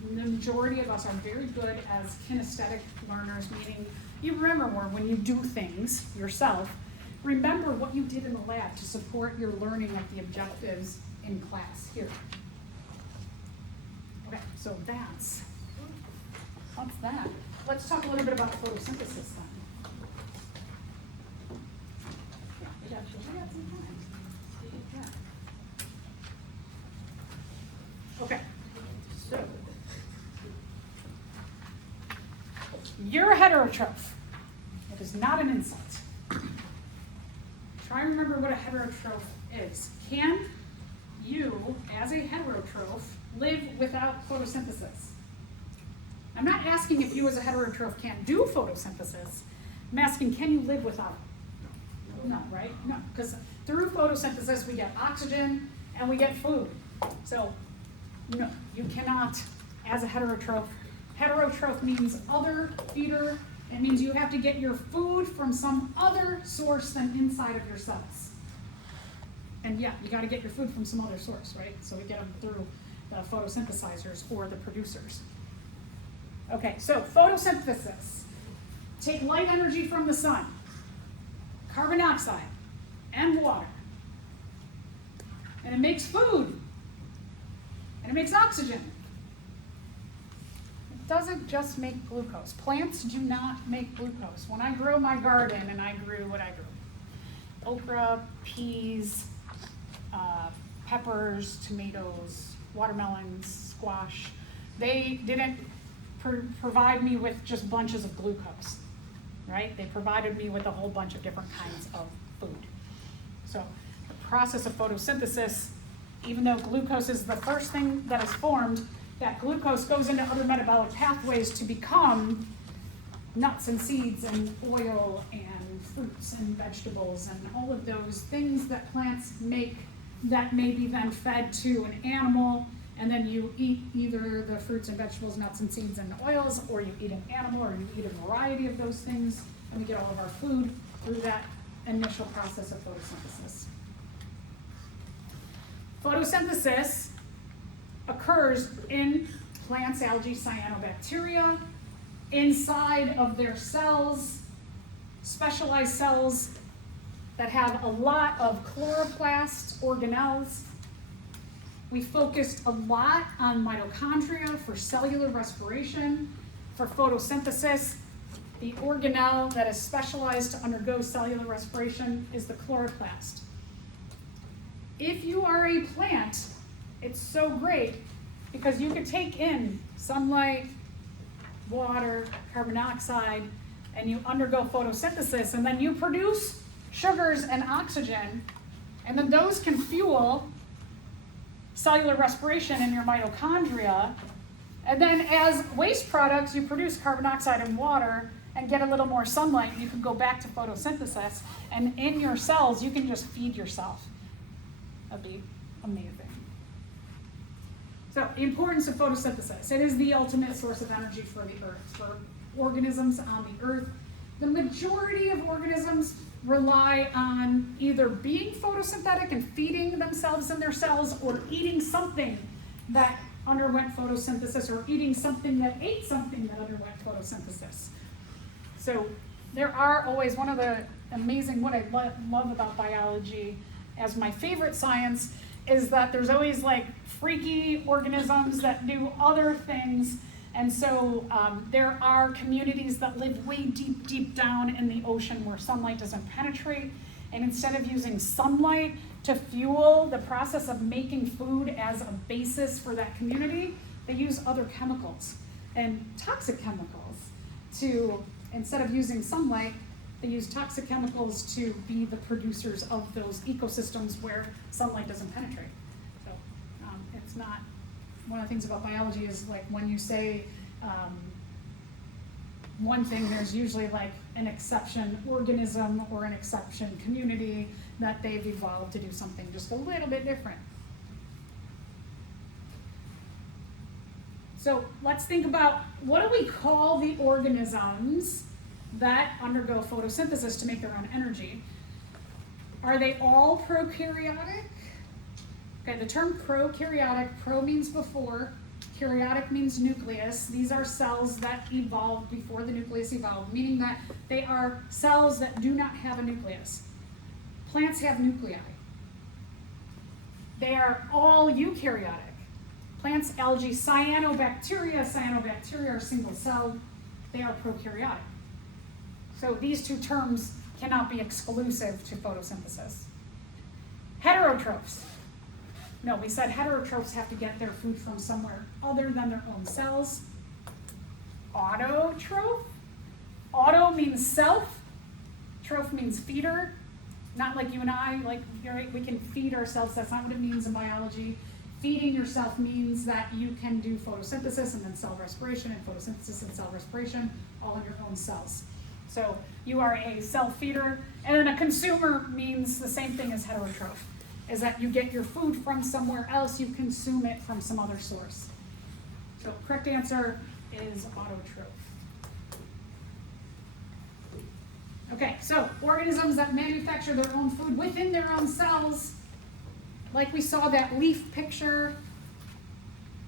majority of us are very good as kinesthetic learners, meaning you remember more when you do things yourself, remember what you did in the lab to support your learning of the objectives in class here. Okay, so that's that. Let's talk a little bit about photosynthesis then. you're a heterotroph. It is not an insult. Try and remember what a heterotroph is. Can you, as a heterotroph, live without photosynthesis? I'm not asking if you as a heterotroph can't do photosynthesis. I'm asking, can you live without it? No, right? No, because through photosynthesis we get oxygen and we get food. So, no, you cannot, as a heterotroph. Heterotroph means other feeder. It means you have to get your food from some other source than inside of your cells. And yeah, you got to get your food from some other source, right? So we get them through the photosynthesizers or the producers. Okay, so photosynthesis. Take light energy from the sun, carbon dioxide, and water. And it makes food. And it makes oxygen. It doesn't just make glucose. Plants do not make glucose. When I grow my garden, and I grew what I grew, okra, peas, peppers, tomatoes, watermelons, squash, they didn't provide me with just bunches of glucose, right? They provided me with a whole bunch of different kinds of food. So the process of photosynthesis, even though glucose is the first thing that is formed, that glucose goes into other metabolic pathways to become nuts and seeds and oil and fruits and vegetables and all of those things that plants make that may be then fed to an animal, and then you eat either the fruits and vegetables, nuts and seeds and oils, or you eat an animal, or you eat a variety of those things, and we get all of our food through that initial process of photosynthesis. Photosynthesis occurs in plants, algae, cyanobacteria, inside of their cells, specialized cells that have a lot of chloroplast organelles. We focused a lot on mitochondria for cellular respiration. For photosynthesis, the organelle that is specialized to undergo cellular respiration is the chloroplast. If you are a plant, it's so great because you can take in sunlight, water, carbon dioxide, and you undergo photosynthesis, and then you produce sugars and oxygen, and then those can fuel cellular respiration in your mitochondria. And then as waste products, you produce carbon dioxide and water and get a little more sunlight. You can go back to photosynthesis, and in your cells, you can just feed yourself. That'd be amazing. So the importance of photosynthesis. It is the ultimate source of energy for the earth, for organisms on the earth. The majority of organisms rely on either being photosynthetic and feeding themselves in their cells, or eating something that underwent photosynthesis, or eating something that ate something that underwent photosynthesis. So there are always, one of the amazing, what I love about biology as my favorite science is that there's always like freaky organisms that do other things. And so there are communities that live way deep, deep down in the ocean where sunlight doesn't penetrate. And instead of using sunlight to fuel the process of making food as a basis for that community, they use other chemicals and toxic chemicals to, instead of using sunlight, they use toxic chemicals to be the producers of those ecosystems where sunlight doesn't penetrate. So it's not, one of the things about biology is like when you say one thing, there's usually like an exception organism or an exception community that they've evolved to do something just a little bit different. So let's think about, what do we call the organisms that undergo photosynthesis to make their own energy? Are they all prokaryotic? Okay, the term prokaryotic, pro means before, karyotic means nucleus. These are cells that evolved before the nucleus evolved, meaning that they are cells that do not have a nucleus. Plants have nuclei. They are all eukaryotic. Plants, algae, cyanobacteria are single-celled. They are prokaryotic. So these two terms cannot be exclusive to photosynthesis. Heterotrophs. No, we said heterotrophs have to get their food from somewhere other than their own cells. Autotroph Auto means self, troph means feeder, not like you and I, like we can feed ourselves, that's not what it means in biology. Feeding yourself means that you can do photosynthesis and then cell respiration, and photosynthesis and cell respiration all in your own cells. So you are a cell feeder, and then a consumer means the same thing as heterotroph, is that you get your food from somewhere else, you consume it from some other source. So correct answer is autotroph. Okay, so organisms that manufacture their own food within their own cells, like we saw that leaf picture,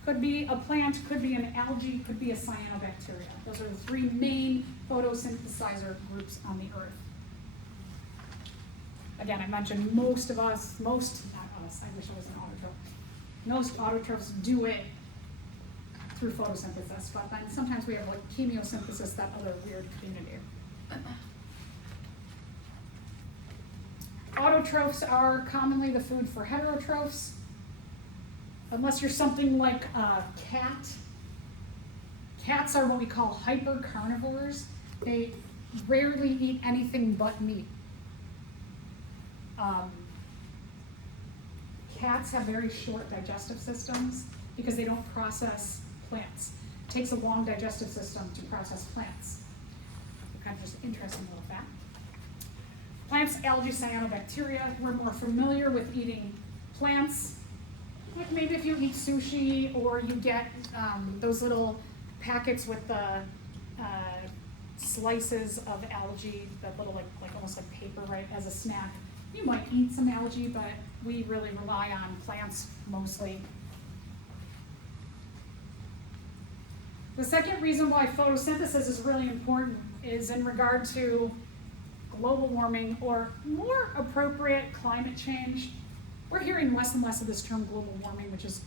could be a plant, could be an algae, could be a cyanobacteria. Those are the three main photosynthesizer groups on the earth. Again, I mentioned most, not us, I wish I was an autotroph. Most autotrophs do it through photosynthesis, but then sometimes we have like chemiosynthesis, that other weird community. Autotrophs are commonly the food for heterotrophs, unless you're something like a cat. Cats are what we call hypercarnivores. They rarely eat anything but meat. Cats have very short digestive systems because they don't process plants. It takes a long digestive system to process plants. Kind of just an interesting little fact. Plants, algae, cyanobacteria. We're more familiar with eating plants. Like maybe if you eat sushi or you get those little packets with the slices of algae, that little like almost like paper, right, as a snack. You might eat some algae, but we really rely on plants mostly. The second reason why photosynthesis is really important is in regard to global warming, or more appropriate, climate change. We're hearing less and less of this term global warming, which is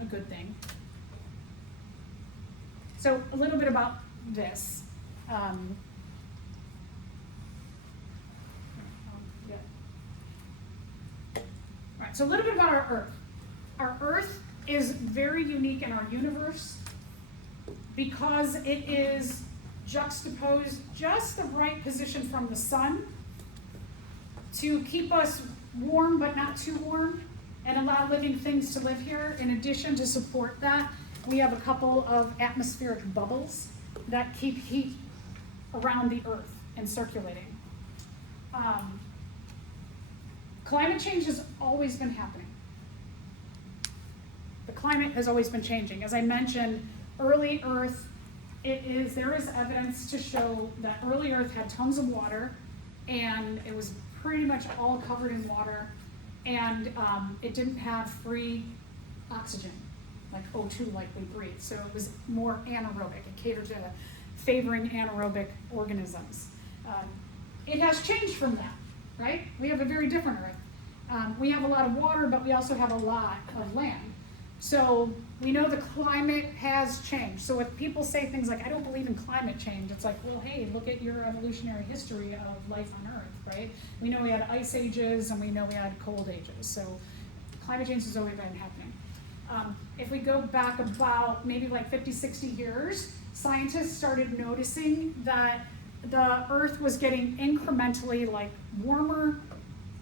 a good thing. So a little bit about this. Right, so a little bit about our Earth. Our Earth is very unique in our universe because it is juxtaposed just the right position from the sun to keep us warm but not too warm and allow living things to live here. In addition, to support that, we have a couple of atmospheric bubbles that keep heat around the Earth and circulating. Climate change has always been happening. The climate has always been changing. As I mentioned, early Earth, there is evidence to show that early Earth had tons of water, and it was pretty much all covered in water, and it didn't have free oxygen, like O2 like we breathe. So it was more anaerobic. It catered to favoring anaerobic organisms. It has changed from that, right? We have a very different Earth. We have a lot of water, but we also have a lot of land. So we know the climate has changed. So if people say things like, I don't believe in climate change, it's like, well, hey, look at your evolutionary history of life on Earth, right? We know we had ice ages and we know we had cold ages. So climate change has always been happening. If we go back about maybe like 50, 60 years, scientists started noticing that the Earth was getting incrementally like warmer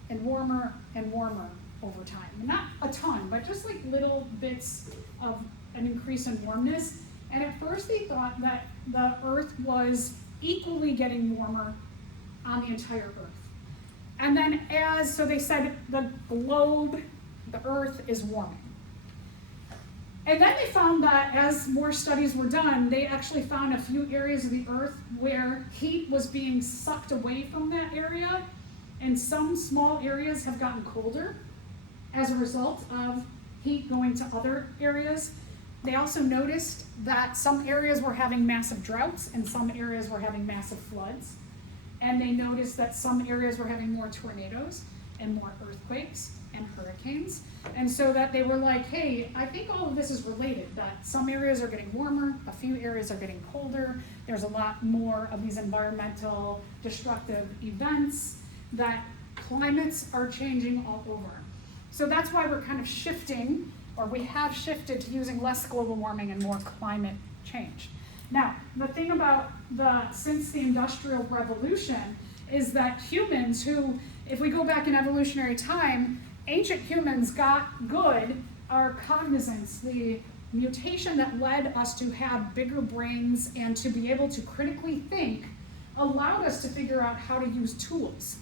and warmer and warmer over time. Not a ton, but just like little bits of an increase in warmness. And at first they thought that the Earth was equally getting warmer on the entire Earth. And then so they said the globe, the Earth is warming. And then they found that as more studies were done, they actually found a few areas of the Earth where heat was being sucked away from that area, and some small areas have gotten colder as a result of heat going to other areas. They also noticed that some areas were having massive droughts and some areas were having massive floods. And they noticed that some areas were having more tornadoes and more earthquakes and hurricanes. And so that they were like, hey, I think all of this is related, that some areas are getting warmer, a few areas are getting colder, there's a lot more of these environmental destructive events, that climates are changing all over. So that's why we're kind of shifting, or we have shifted to using less global warming and more climate change. Now, the thing about since the Industrial Revolution is that humans who, if we go back in evolutionary time, ancient humans got good, our cognizance, the mutation that led us to have bigger brains and to be able to critically think, allowed us to figure out how to use tools.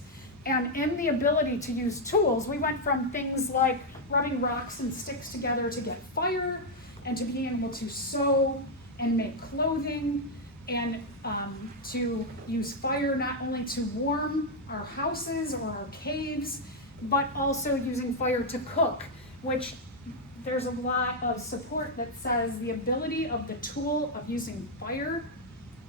And in the ability to use tools, we went from things like rubbing rocks and sticks together to get fire, and to being able to sew and make clothing, and to use fire not only to warm our houses or our caves, but also using fire to cook, which there's a lot of support that says the ability of the tool of using fire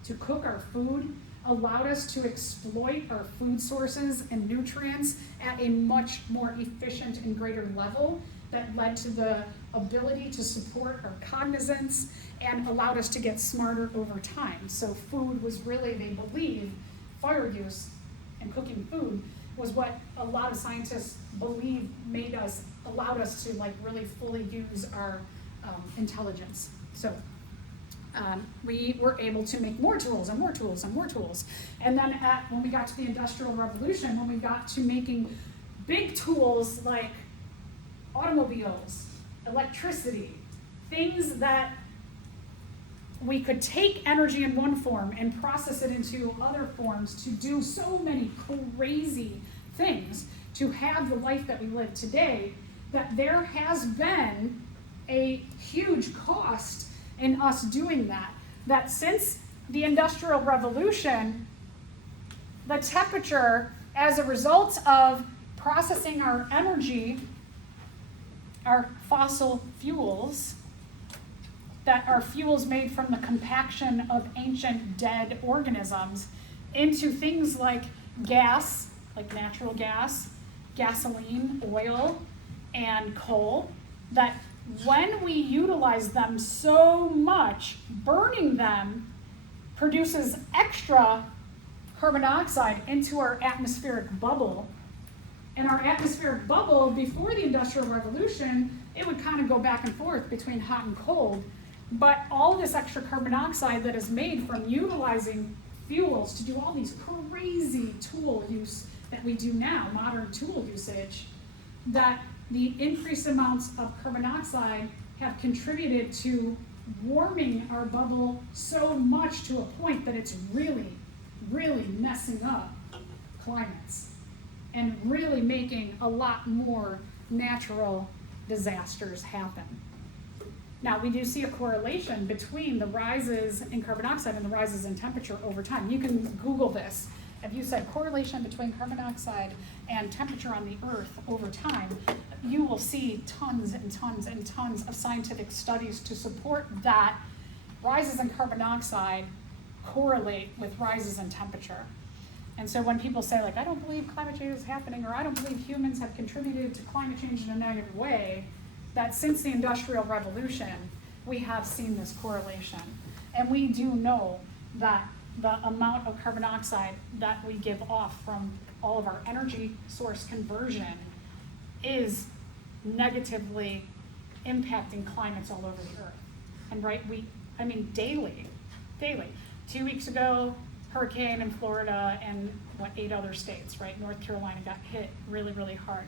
to cook our food allowed us to exploit our food sources and nutrients at a much more efficient and greater level that led to the ability to support our cognizance and allowed us to get smarter over time. So food was really, they believe, fire use and cooking food was what a lot of scientists believe allowed us to like really fully use our intelligence. So we were able to make more tools and more tools and more tools. And then when we got to the Industrial Revolution, when we got to making big tools like automobiles, electricity, things that we could take energy in one form and process it into other forms to do so many crazy things to have the life that we live today, that there has been a huge cost in us doing that. That since the Industrial Revolution, the temperature as a result of processing our energy, our fossil fuels, that are fuels made from the compaction of ancient dead organisms into things like gas, like natural gas, gasoline, oil, and coal, that when we utilize them so much, burning them produces extra carbon dioxide into our atmospheric bubble. And our atmospheric bubble, before the Industrial Revolution, it would kind of go back and forth between hot and cold. But all this extra carbon dioxide that is made from utilizing fuels to do all these crazy tool use that we do now, modern tool usage, that the increased amounts of carbon dioxide have contributed to warming our bubble so much to a point that it's really, really messing up climates and really making a lot more natural disasters happen. Now, we do see a correlation between the rises in carbon dioxide and the rises in temperature over time. You can Google this. If you said correlation between carbon dioxide and temperature on the Earth over time, you will see tons and tons and tons of scientific studies to support that rises in carbon dioxide correlate with rises in temperature. And so when people say, like, I don't believe climate change is happening, or I don't believe humans have contributed to climate change in a negative way, that since the Industrial Revolution, we have seen this correlation. And we do know that the amount of carbon dioxide that we give off from all of our energy source conversion is negatively impacting climates all over the Earth. And daily. 2 weeks ago, hurricane in Florida and 8 other states, right? North Carolina got hit really, really hard.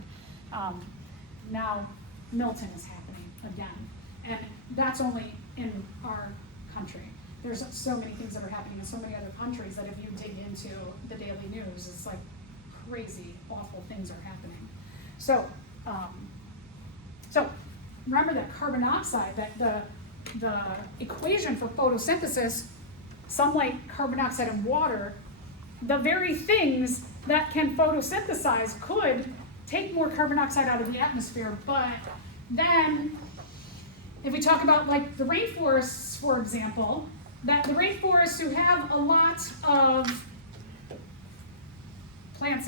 Now, Milton is happening again. And that's only in our country. There's so many things that are happening in so many other countries that if you dig into the daily news, it's like crazy, awful things are happening. So remember that carbon dioxide, that the equation for photosynthesis, sunlight, carbon dioxide, and water, the very things that can photosynthesize could take more carbon dioxide out of the atmosphere. But then, if we talk about like the rainforests, for example, that the rainforests who have a lot of plants,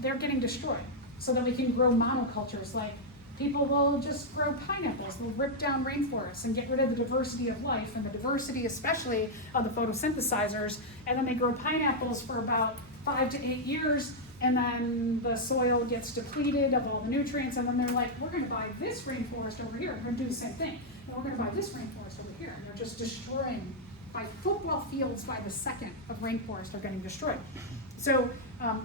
they're getting destroyed so that we can grow monocultures. Like people will just grow pineapples, they'll rip down rainforests and get rid of the diversity of life and the diversity especially of the photosynthesizers, and then they grow pineapples for about 5 to 8 years, and then the soil gets depleted of all the nutrients, and then they're like, we're going to buy this rainforest over here, we're going to do the same thing, and we're going to buy this rainforest over here, and they're just destroying, by football fields by the second of rainforests are getting destroyed. So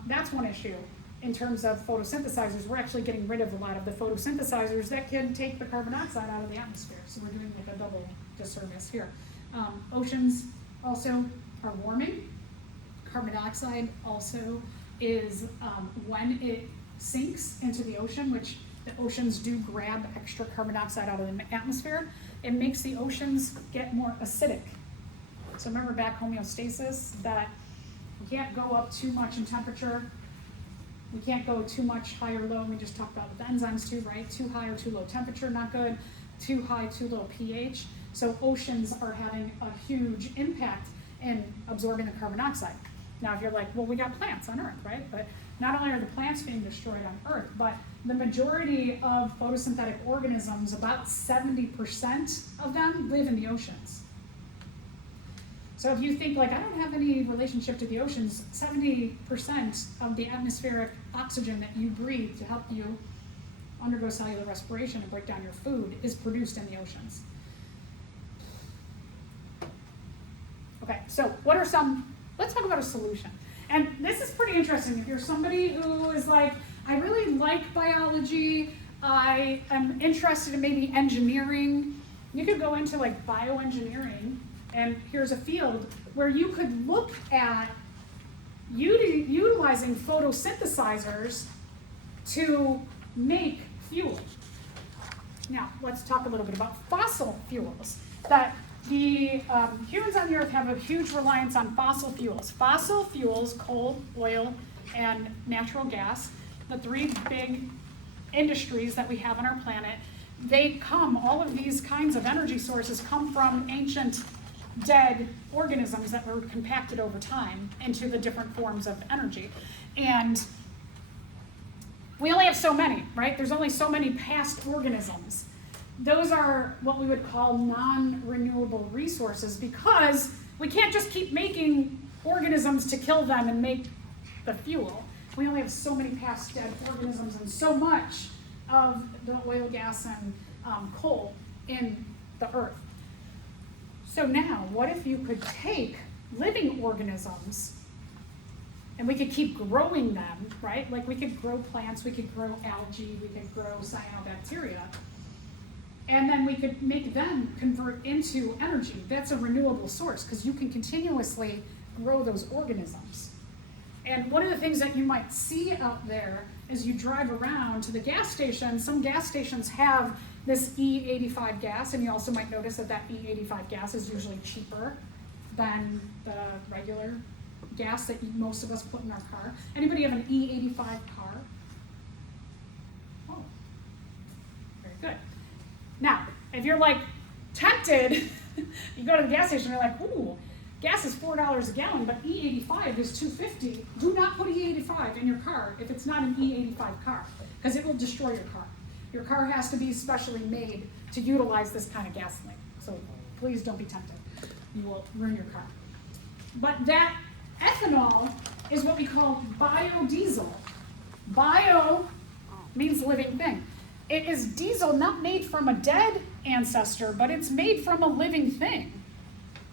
that's one issue in terms of photosynthesizers. We're actually getting rid of a lot of the photosynthesizers that can take the carbon dioxide out of the atmosphere. So we're doing like a double disservice here. Oceans also are warming. Carbon dioxide also is when it sinks into the ocean, which the oceans do grab extra carbon dioxide out of the atmosphere, it makes the oceans get more acidic. So remember back homeostasis, that we can't go up too much in temperature. We can't go too much high or low. We just talked about with the enzymes too, right? Too high or too low temperature, not good. Too high, too low pH. So oceans are having a huge impact in absorbing the carbon dioxide. Now, if you're like, well, we got plants on Earth, right? But not only are the plants being destroyed on Earth, but the majority of photosynthetic organisms, about 70% of them live in the oceans. So if you think like, I don't have any relationship to the oceans, 70% of the atmospheric oxygen that you breathe to help you undergo cellular respiration and break down your food is produced in the oceans. Okay, so what are some, let's talk about a solution. And this is pretty interesting. If you're somebody who is like, I really like biology, I am interested in maybe engineering, you could go into like bioengineering, and here's a field where you could look at utilizing photosynthesizers to make fuel. Now, let's talk a little bit about fossil fuels. That the humans on the Earth have a huge reliance on fossil fuels. Fossil fuels, coal, oil, and natural gas, the three big industries that we have on our planet, all of these kinds of energy sources come from ancient dead organisms that were compacted over time into the different forms of energy. And we only have so many, right? There's only so many past organisms. Those are what we would call non-renewable resources, because we can't just keep making organisms to kill them and make the fuel. We only have so many past dead organisms and so much of the oil, gas, and coal in the earth. So now, what if you could take living organisms and we could keep growing them, right? Like we could grow plants, we could grow algae, we could grow cyanobacteria, and then we could make them convert into energy. That's a renewable source because you can continuously grow those organisms. And one of the things that you might see out there as you drive around to the gas station, some gas stations have this E85 gas, and you also might notice that that E85 gas is usually cheaper than the regular gas that most of us put in our car. Anybody have an E85 car? Oh, very good. Now, if you're like tempted, you go to the gas station and you're like, ooh, gas is $4 a gallon, but E85 is $2.50. Do not put E85 in your car if it's not an E85 car, because it will destroy your car. Your car has to be specially made to utilize this kind of gasoline. So please don't be tempted. You will ruin your car. But that ethanol is what we call biodiesel. Bio means living thing. It is diesel not made from a dead ancestor, but it's made from a living thing.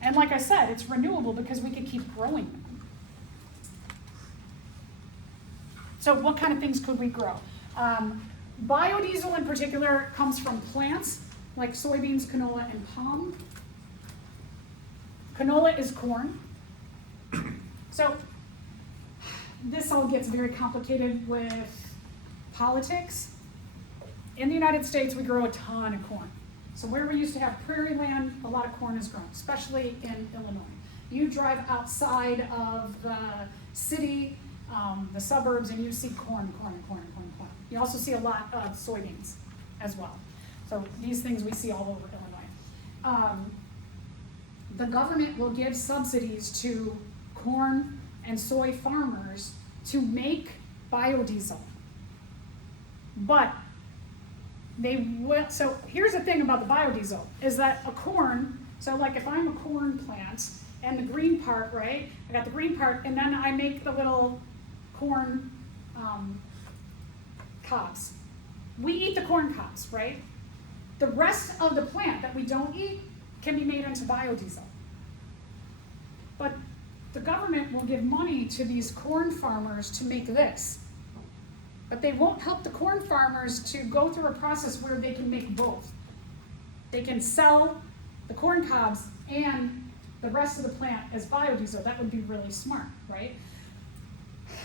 And like I said, it's renewable because we can keep growing them. So what kind of things could we grow? Biodiesel in particular comes from plants like soybeans, canola, and palm. Canola is corn. So this all gets very complicated with politics. In the United States, we grow a ton of corn. So where we used to have prairie land, a lot of corn is grown, especially in Illinois. You drive outside of the city, the suburbs, and you see corn. You also see a lot of soybeans as well. So these things we see all over Illinois. The government will give subsidies to corn and soy farmers to make biodiesel. But they will, so here's the thing about the biodiesel, is that a corn, so like if I'm a corn plant, and the green part, right, I got the green part, and then I make the little corn cobs. We eat the corn cobs, right? The rest of the plant that we don't eat can be made into biodiesel. But the government will give money to these corn farmers to make this. But they won't help the corn farmers to go through a process where they can make both. They can sell the corn cobs and the rest of the plant as biodiesel. That would be really smart, right?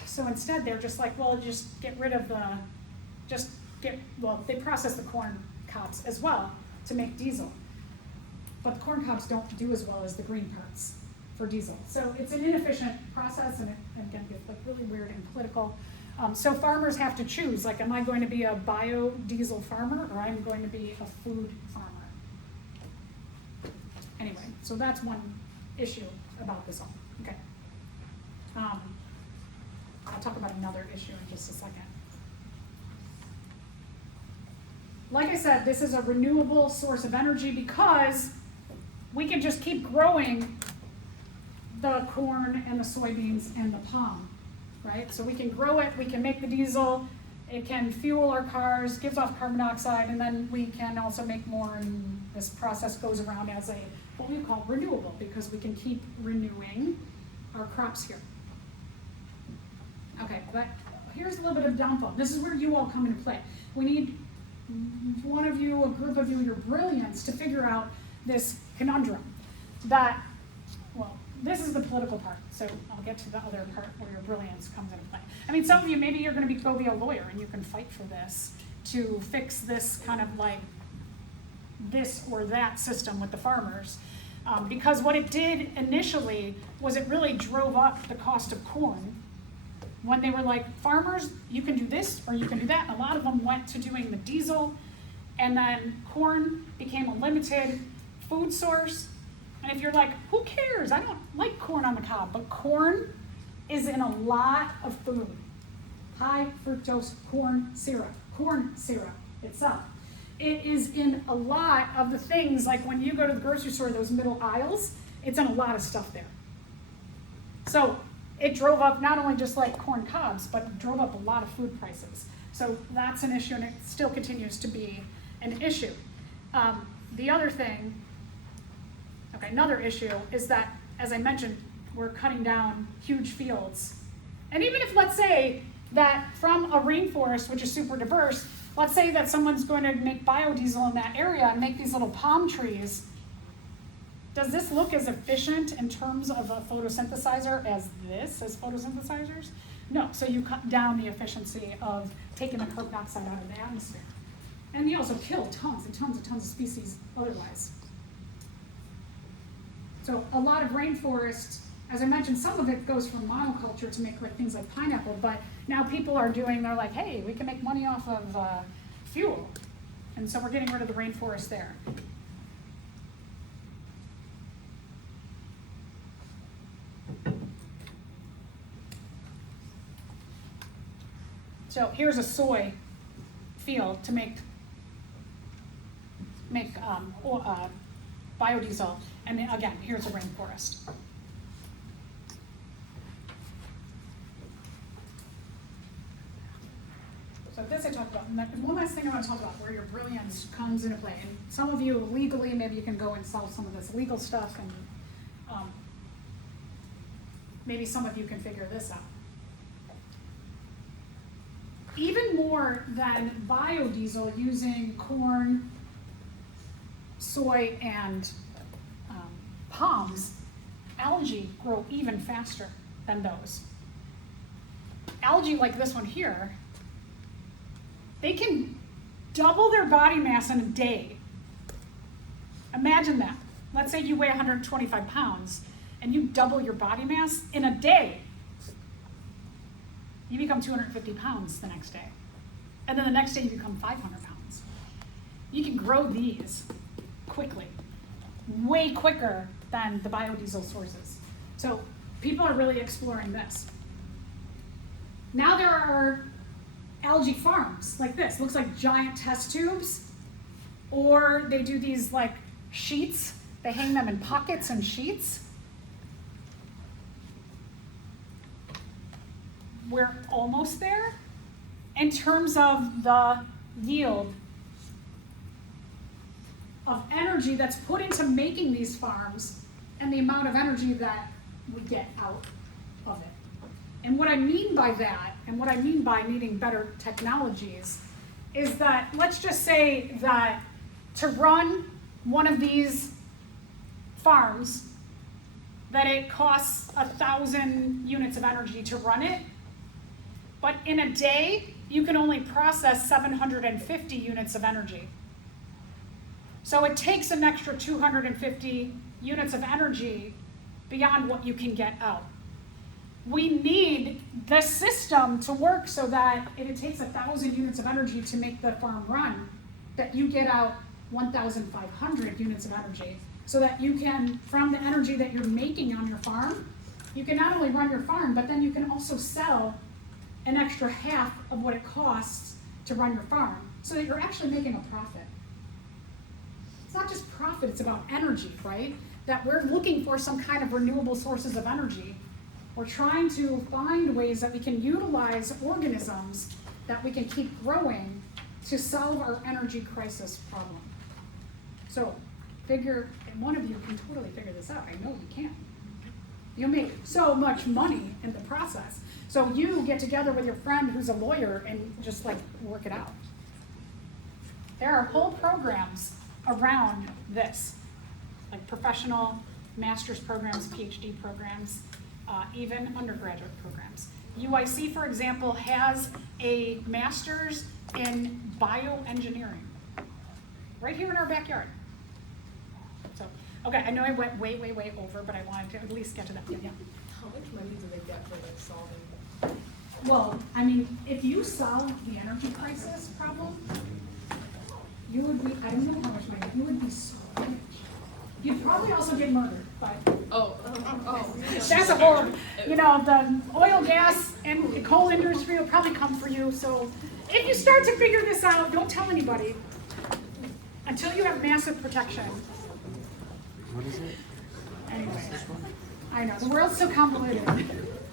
So instead they're just like, well, just get rid of they process the corn cobs as well to make diesel. But the corn cobs don't do as well as the green parts for diesel. So it's an inefficient process, and it again gets like really weird and political. So farmers have to choose, like, am I going to be a biodiesel farmer or I'm going to be a food farmer? Anyway, so that's one issue about this all. Okay. I'll talk about another issue in just a second. Like I said, this is a renewable source of energy because we can just keep growing the corn and the soybeans and the palm, right? So we can grow it, we can make the diesel, it can fuel our cars, gives off carbon dioxide, and then we can also make more, and this process goes around as what we call renewable, because we can keep renewing our crops here. Okay, but here's a little bit of downfall. This is where you all come into play. We need one of you, a group of you, your brilliance to figure out this conundrum that, well, this is the political part, so I'll get to the other part where your brilliance comes into play. I mean, some of you, maybe you're going to go be a lawyer and you can fight for this to fix this kind of like this or that system with the farmers. Because what it did initially was it really drove up the cost of corn when they were like, farmers, you can do this or you can do that. And a lot of them went to doing the diesel, and then corn became a limited food source. And if you're like, who cares? I don't like corn on the cob, but corn is in a lot of food. High fructose corn syrup itself. It is in a lot of the things, like when you go to the grocery store, those middle aisles, it's in a lot of stuff there. So it drove up not only just like corn cobs, but it drove up a lot of food prices. So that's an issue, and it still continues to be an issue. The other thing, another issue is that, as I mentioned, we're cutting down huge fields. And even if, let's say, that from a rainforest, which is super diverse, let's say that someone's going to make biodiesel in that area and make these little palm trees, does this look as efficient in terms of a photosynthesizer as photosynthesizers? No, so you cut down the efficiency of taking the carbon dioxide out of the atmosphere. And you also kill tons and tons and tons of species otherwise. So a lot of rainforest, as I mentioned, some of it goes from monoculture to make like things like pineapple, but now people are they're like, hey, we can make money off of fuel. And so we're getting rid of the rainforest there. So here's a soy field to make biodiesel, and then again, here's a rainforest. So this I talked about, and one last thing I want to talk about where your brilliance comes into play. And some of you legally, maybe you can go and solve some of this legal stuff, and maybe some of you can figure this out. Even more than biodiesel using corn, soy, and palms, algae grow even faster than those. Algae like this one here, they can double their body mass in a day. Imagine that. Let's say you weigh 125 pounds and you double your body mass in a day. You become 250 pounds the next day. And then the next day you become 500 pounds. You can grow these quickly, way quicker than the biodiesel sources. So people are really exploring this. Now there are algae farms like this. Looks like giant test tubes, or they do these like sheets. They hang them in pockets and sheets. We're almost there in terms of the yield of energy that's put into making these farms and the amount of energy that we get out of it. And what I mean by that, and what I mean by needing better technologies, is that let's just say that to run one of these farms, that it costs 1,000 units of energy to run it, but in a day, you can only process 750 units of energy. So it takes an extra 250 units of energy beyond what you can get out. We need the system to work so that if it takes 1,000 units of energy to make the farm run, that you get out 1,500 units of energy, so that you can, from the energy that you're making on your farm, you can not only run your farm, but then you can also sell an extra half of what it costs to run your farm, so that you're actually making a profit. It's not just profit, it's about energy, right? That we're looking for some kind of renewable sources of energy. We're trying to find ways that we can utilize organisms that we can keep growing to solve our energy crisis problem. So, and one of you can totally figure this out. I know you can. You'll make so much money in the process. So you get together with your friend who's a lawyer and just like work it out. There are whole programs around this, like professional master's programs, PhD programs, even undergraduate programs. UIC, for example, has a master's in bioengineering right here in our backyard. So, okay, I know I went way, way, way over, but I wanted to at least get to that. Yeah. How much money do they get for like solving? Well, I mean, if you solve the energy crisis problem, you would be, I don't know how much money, you would be so rich. You'd probably also get murdered, but that's a whole, the oil, gas, and the coal industry will probably come for you. So if you start to figure this out, don't tell anybody until you have massive protection. What is it? Anyway, I know, the world's so convoluted.